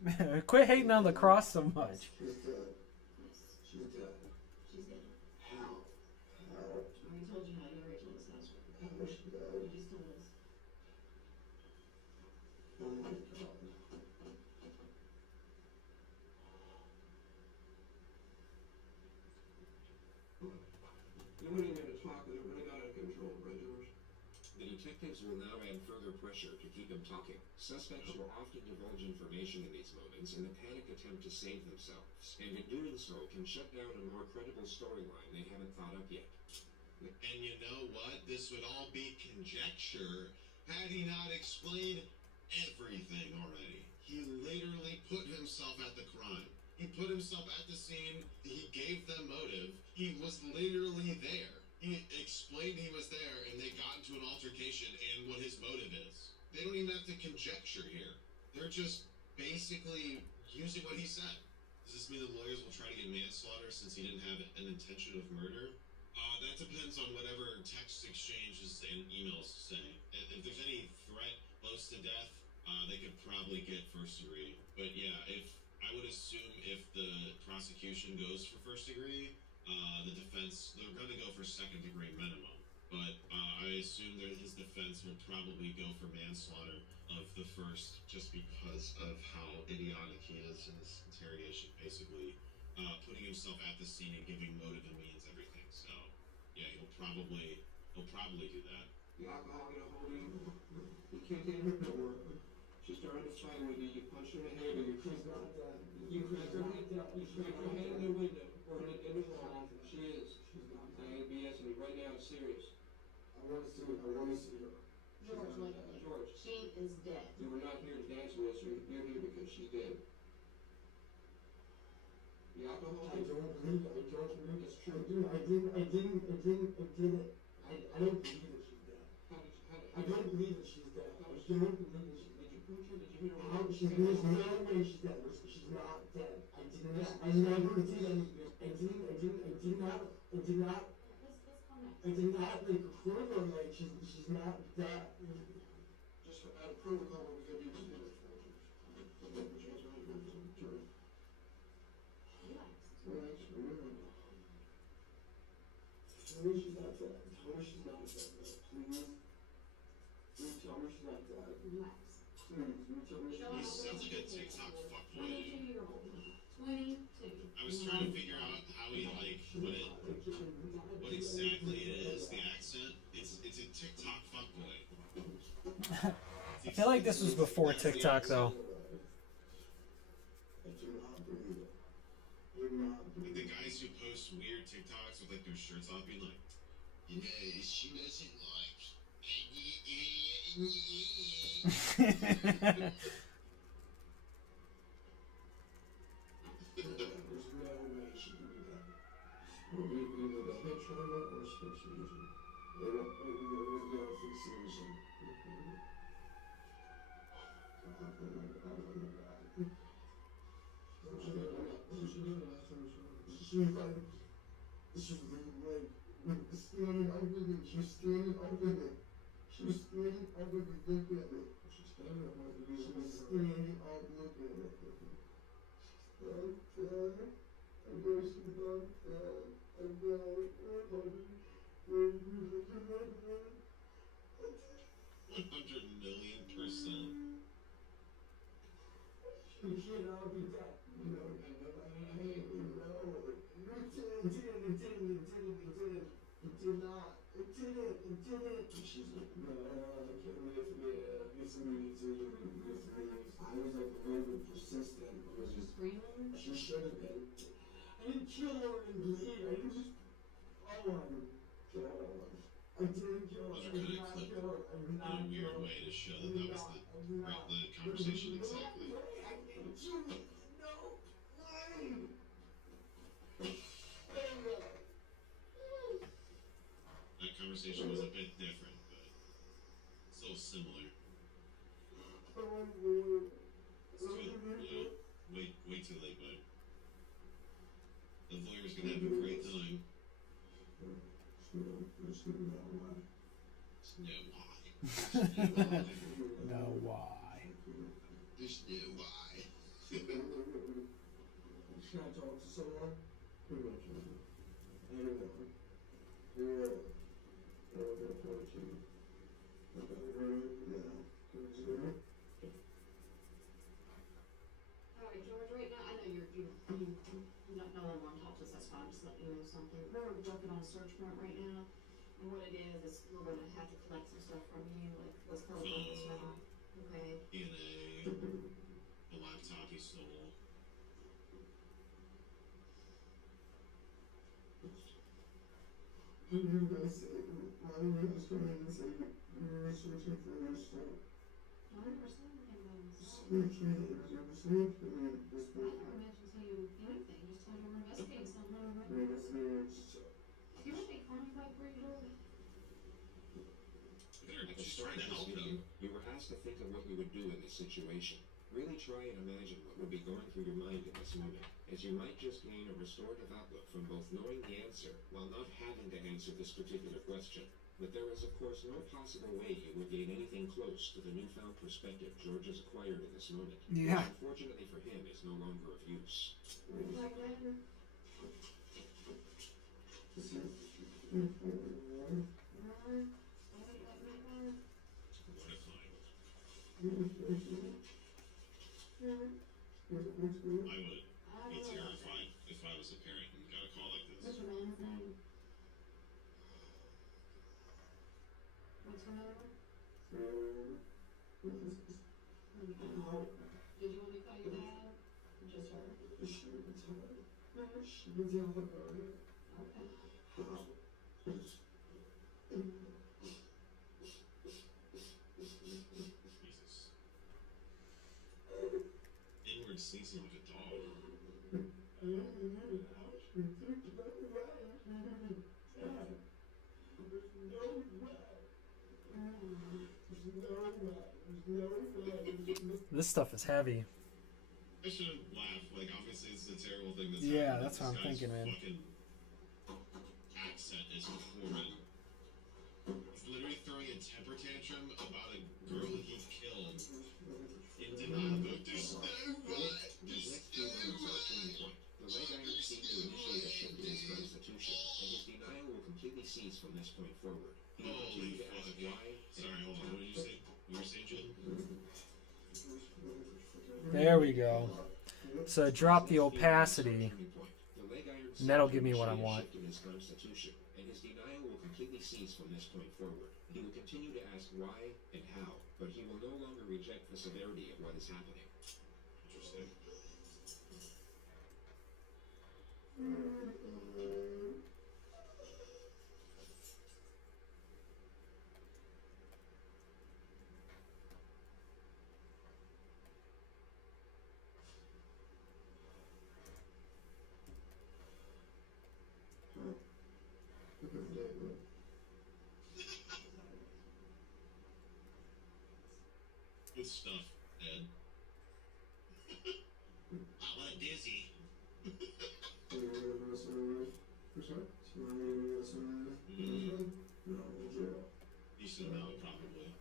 But Quit hating on lacrosse so much. She's dead. She's dead. She's dead. How? I already told you how. You already told us how. How was she dead? You just told us. Oh my god. You wouldn't even talk Detectives will now add further pressure to keep him talking. Suspects will often divulge information in these moments in a panic attempt to save themselves, and in doing so can shut down a more credible storyline they haven't thought up yet. And you know what? This would all be conjecture had he not explained everything already. He literally put himself at the crime. He put himself at the scene. He gave them motive. He was literally there. He explained he was there, and they got into an altercation and what his motive is. They don't even have to conjecture here. They're just basically using what he said. Does this mean the lawyers will try to get manslaughter since he didn't have an intention of murder? That depends on whatever text exchanges and emails say. If there's any threat close to death, they could probably get first degree. But yeah, I would assume if the prosecution goes for first degree, the defense, they're going to go for second degree minimum. But I assume that his defense will probably go for manslaughter of the first, just because of how idiotic he is in this interrogation, basically putting himself at the scene and giving motive and means everything. So yeah, he'll probably do that. The alcohol got a hold of you. You can't get her door. She started to fight with you. You punched her in the head, or you cracked her head. You cracked her head in the window or in the wall. She is. I ain't BSing you right now. It's serious. I want to see her. George, look at me. George, She is dead. you were not here to dance with us. You're here because she's dead. The alcohol. I don't believe it. It's true. I didn't. I don't believe that she's dead. I don't believe that she's dead. Did you punch her? Did you hit her? There's no way she's dead. She's not dead. I never did anything. I did not Let's calm down. I did not like hurt her like she's not dead. Just out of protocol, we could use it. Relax. Tell me she's not dead. Tell me she's not dead. Please. Please tell me she's not dead. Relax. Please. Will you tell me she's not He dead? sounds like a TikTok fuckboy. 22-year-old. 22. I was trying to figure out how he what exactly it is, the accent. It's a TikTok fuckboy. I feel like this was before TikTok, though. I do not believe it. Do not Like the guys who post weird TikToks with like their shirts off, being like, you know, she doesn't like. There's no way she can do that. Either the head trauma or asphyxiation. They won't do asphyxiation. She was like, standing over me. She was standing over me. She was standing over me looking at me. She was standing over me. She was standing up looking at me. I know she's not dead. I know. 100,000,000%. She should not be dead. No. It did not. She's like, no, I can't wait for me. I was like a little bit persistent. Was she screaming? She should have been. I didn't kill her and bleed. I didn't just. Oh, I didn't kill her. I didn't kill her. Those are kind of clipped in a weird way to show that that was the conversation exactly. That conversation was a bit different, but still similar. It's too, way too late, but the lawyer's gonna have a great time. No, why? Just no why. Can I talk to someone? Anyone. Yeah. I'm gonna point to you. Alright, George, right now, I know no one wants to talk to us, that's fine, just let you know something. We're working on a search warrant right now. And what it is we're going to have to collect some stuff from you, like what's called witness memo. Okay. DNA, a laptop he stole. You guys say my room is coming and say you're searching for your soul. 100% everything about this. Spiritually, you're spiritually, this I never mentioned to you anything, just told you we're investigating something on the record. Do you want to be funny about Bridget? At the She's start trying to of this help video, them. you were asked to think of what you would do in this situation. Really try and imagine what would be going through your mind in this moment, as you might just gain a restorative outlook from both knowing the answer while not having to answer this particular question. But there is, of course, no possible way you would gain anything close to the newfound perspective George has acquired in this moment, Yeah. which unfortunately for him is no longer of use. Like that? I would be terrified if I was a parent and got a call like this. What's your mom's name? What's her name? Did you want me to call your dad? Or just her? Jesus. Inward sneezing like a dog. This stuff is heavy. I shouldn't laugh. Like, obviously, it's a terrible thing that's Yeah, happened. that's what I'm This guy's thinking, man. Fucking accent is horrid. He's literally throwing a temper tantrum about a girl he killed in denial. There's no right. There's no right. The leg iron seemed to initiate a shift in his constitution, and his denial will completely cease from this point forward. He will continue to ask why. Sorry, hold on. What did you say? You were saying, Jim? There we go. So drop the opacity, and that'll give me what I want. In his constitution, and his denial will completely cease from this point forward. He will continue to ask why and how, but he will no longer reject the severity of what is happening. Interesting. Good stuff, Ed. I like dizzy. You should know, probably.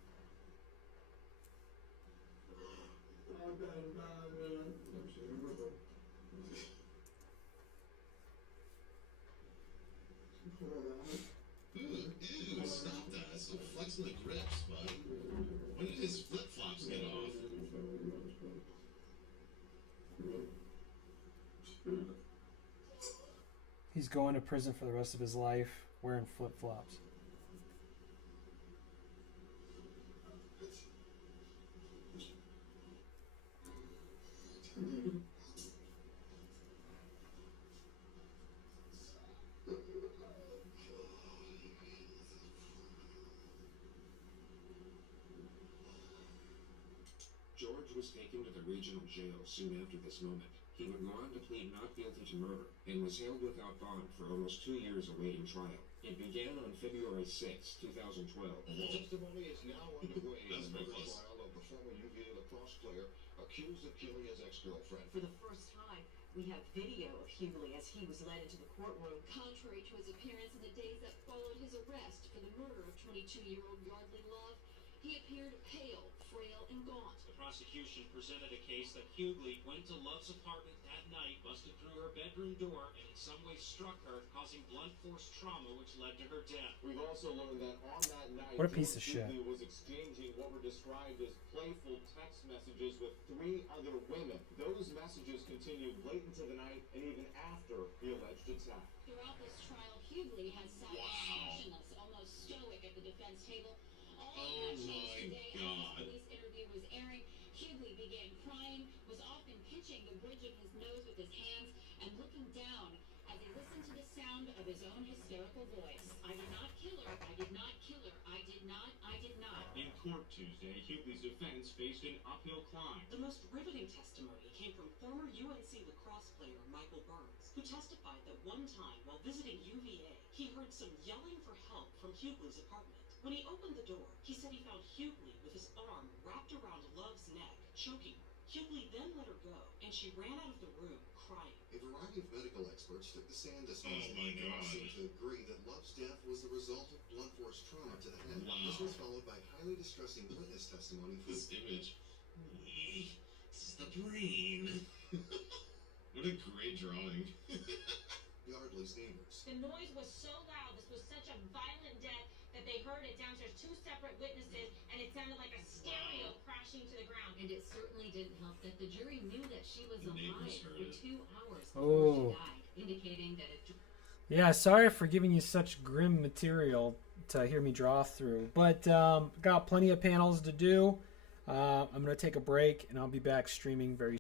Ew, stop that. So flexing the grips, bud. When did his flip-flops get off? He's going to prison for the rest of his life wearing flip-flops. George was taken to the regional jail soon after this moment. He would go on to plead not guilty to murder and was held without bond for almost 2 years awaiting trial. It began on February 6, 2012. Testimony is now underway in That's the very murder close. trial of the former UVA lacrosse player accused of killing his ex-girlfriend. For the first time, we have video of Hughley as he was led into the courtroom. Contrary to his appearance in the days that followed his arrest for the murder of 22-year-old Yardley Love, he appeared pale, frail, and gaunt. The prosecution presented a case that Hughley went to Love's apartment that night, busted through her bedroom door, and in some way struck her, causing blunt force trauma, which led to her death. We've also learned that on that night, What a piece of George shit. Hughley was exchanging what were described as playful text messages with 3 other women. Those messages continued late into the night and even after the alleged attack. Throughout this trial, Hughley has sat expressionless, almost defense table. All Oh of that changed my today God. as this police interview was airing. Hughley began crying, was often pinching the bridge of his nose with his hands, and looking down as he listened to the sound of his own hysterical voice. I did not kill her. I did not kill her. I did not. I did not. In court Tuesday, Hughley's defense faced an uphill climb. The most riveting testimony came from former UNC lacrosse player Michael Burns, who testified that one time while visiting UVA, he heard some yelling for help from Hughley's apartment. When he opened the door, he said he found Hughley with his arm wrapped around Love's neck, choking her. Hughley then let her go, and she ran out of the room crying. A variety of medical experts took the stand this Oh Wednesday my and God. seemed to agree that Love's death was the result of blunt force trauma to the head. Wow. This was followed by highly distressing witness testimony from This image. This is the brain. What a great drawing. Yardley's neighbors. The noise was so loud, this was such a violent death that they heard it downstairs, two separate witnesses, and it sounded like a stereo crashing to the ground. And it certainly didn't help that the jury knew that she was The alive neighbors heard for it. 2 hours before Oh. she died, indicating that it Yeah, sorry for giving you such grim material to hear me draw through, but got plenty of panels to do. I'm going to take a break, and I'll be back streaming very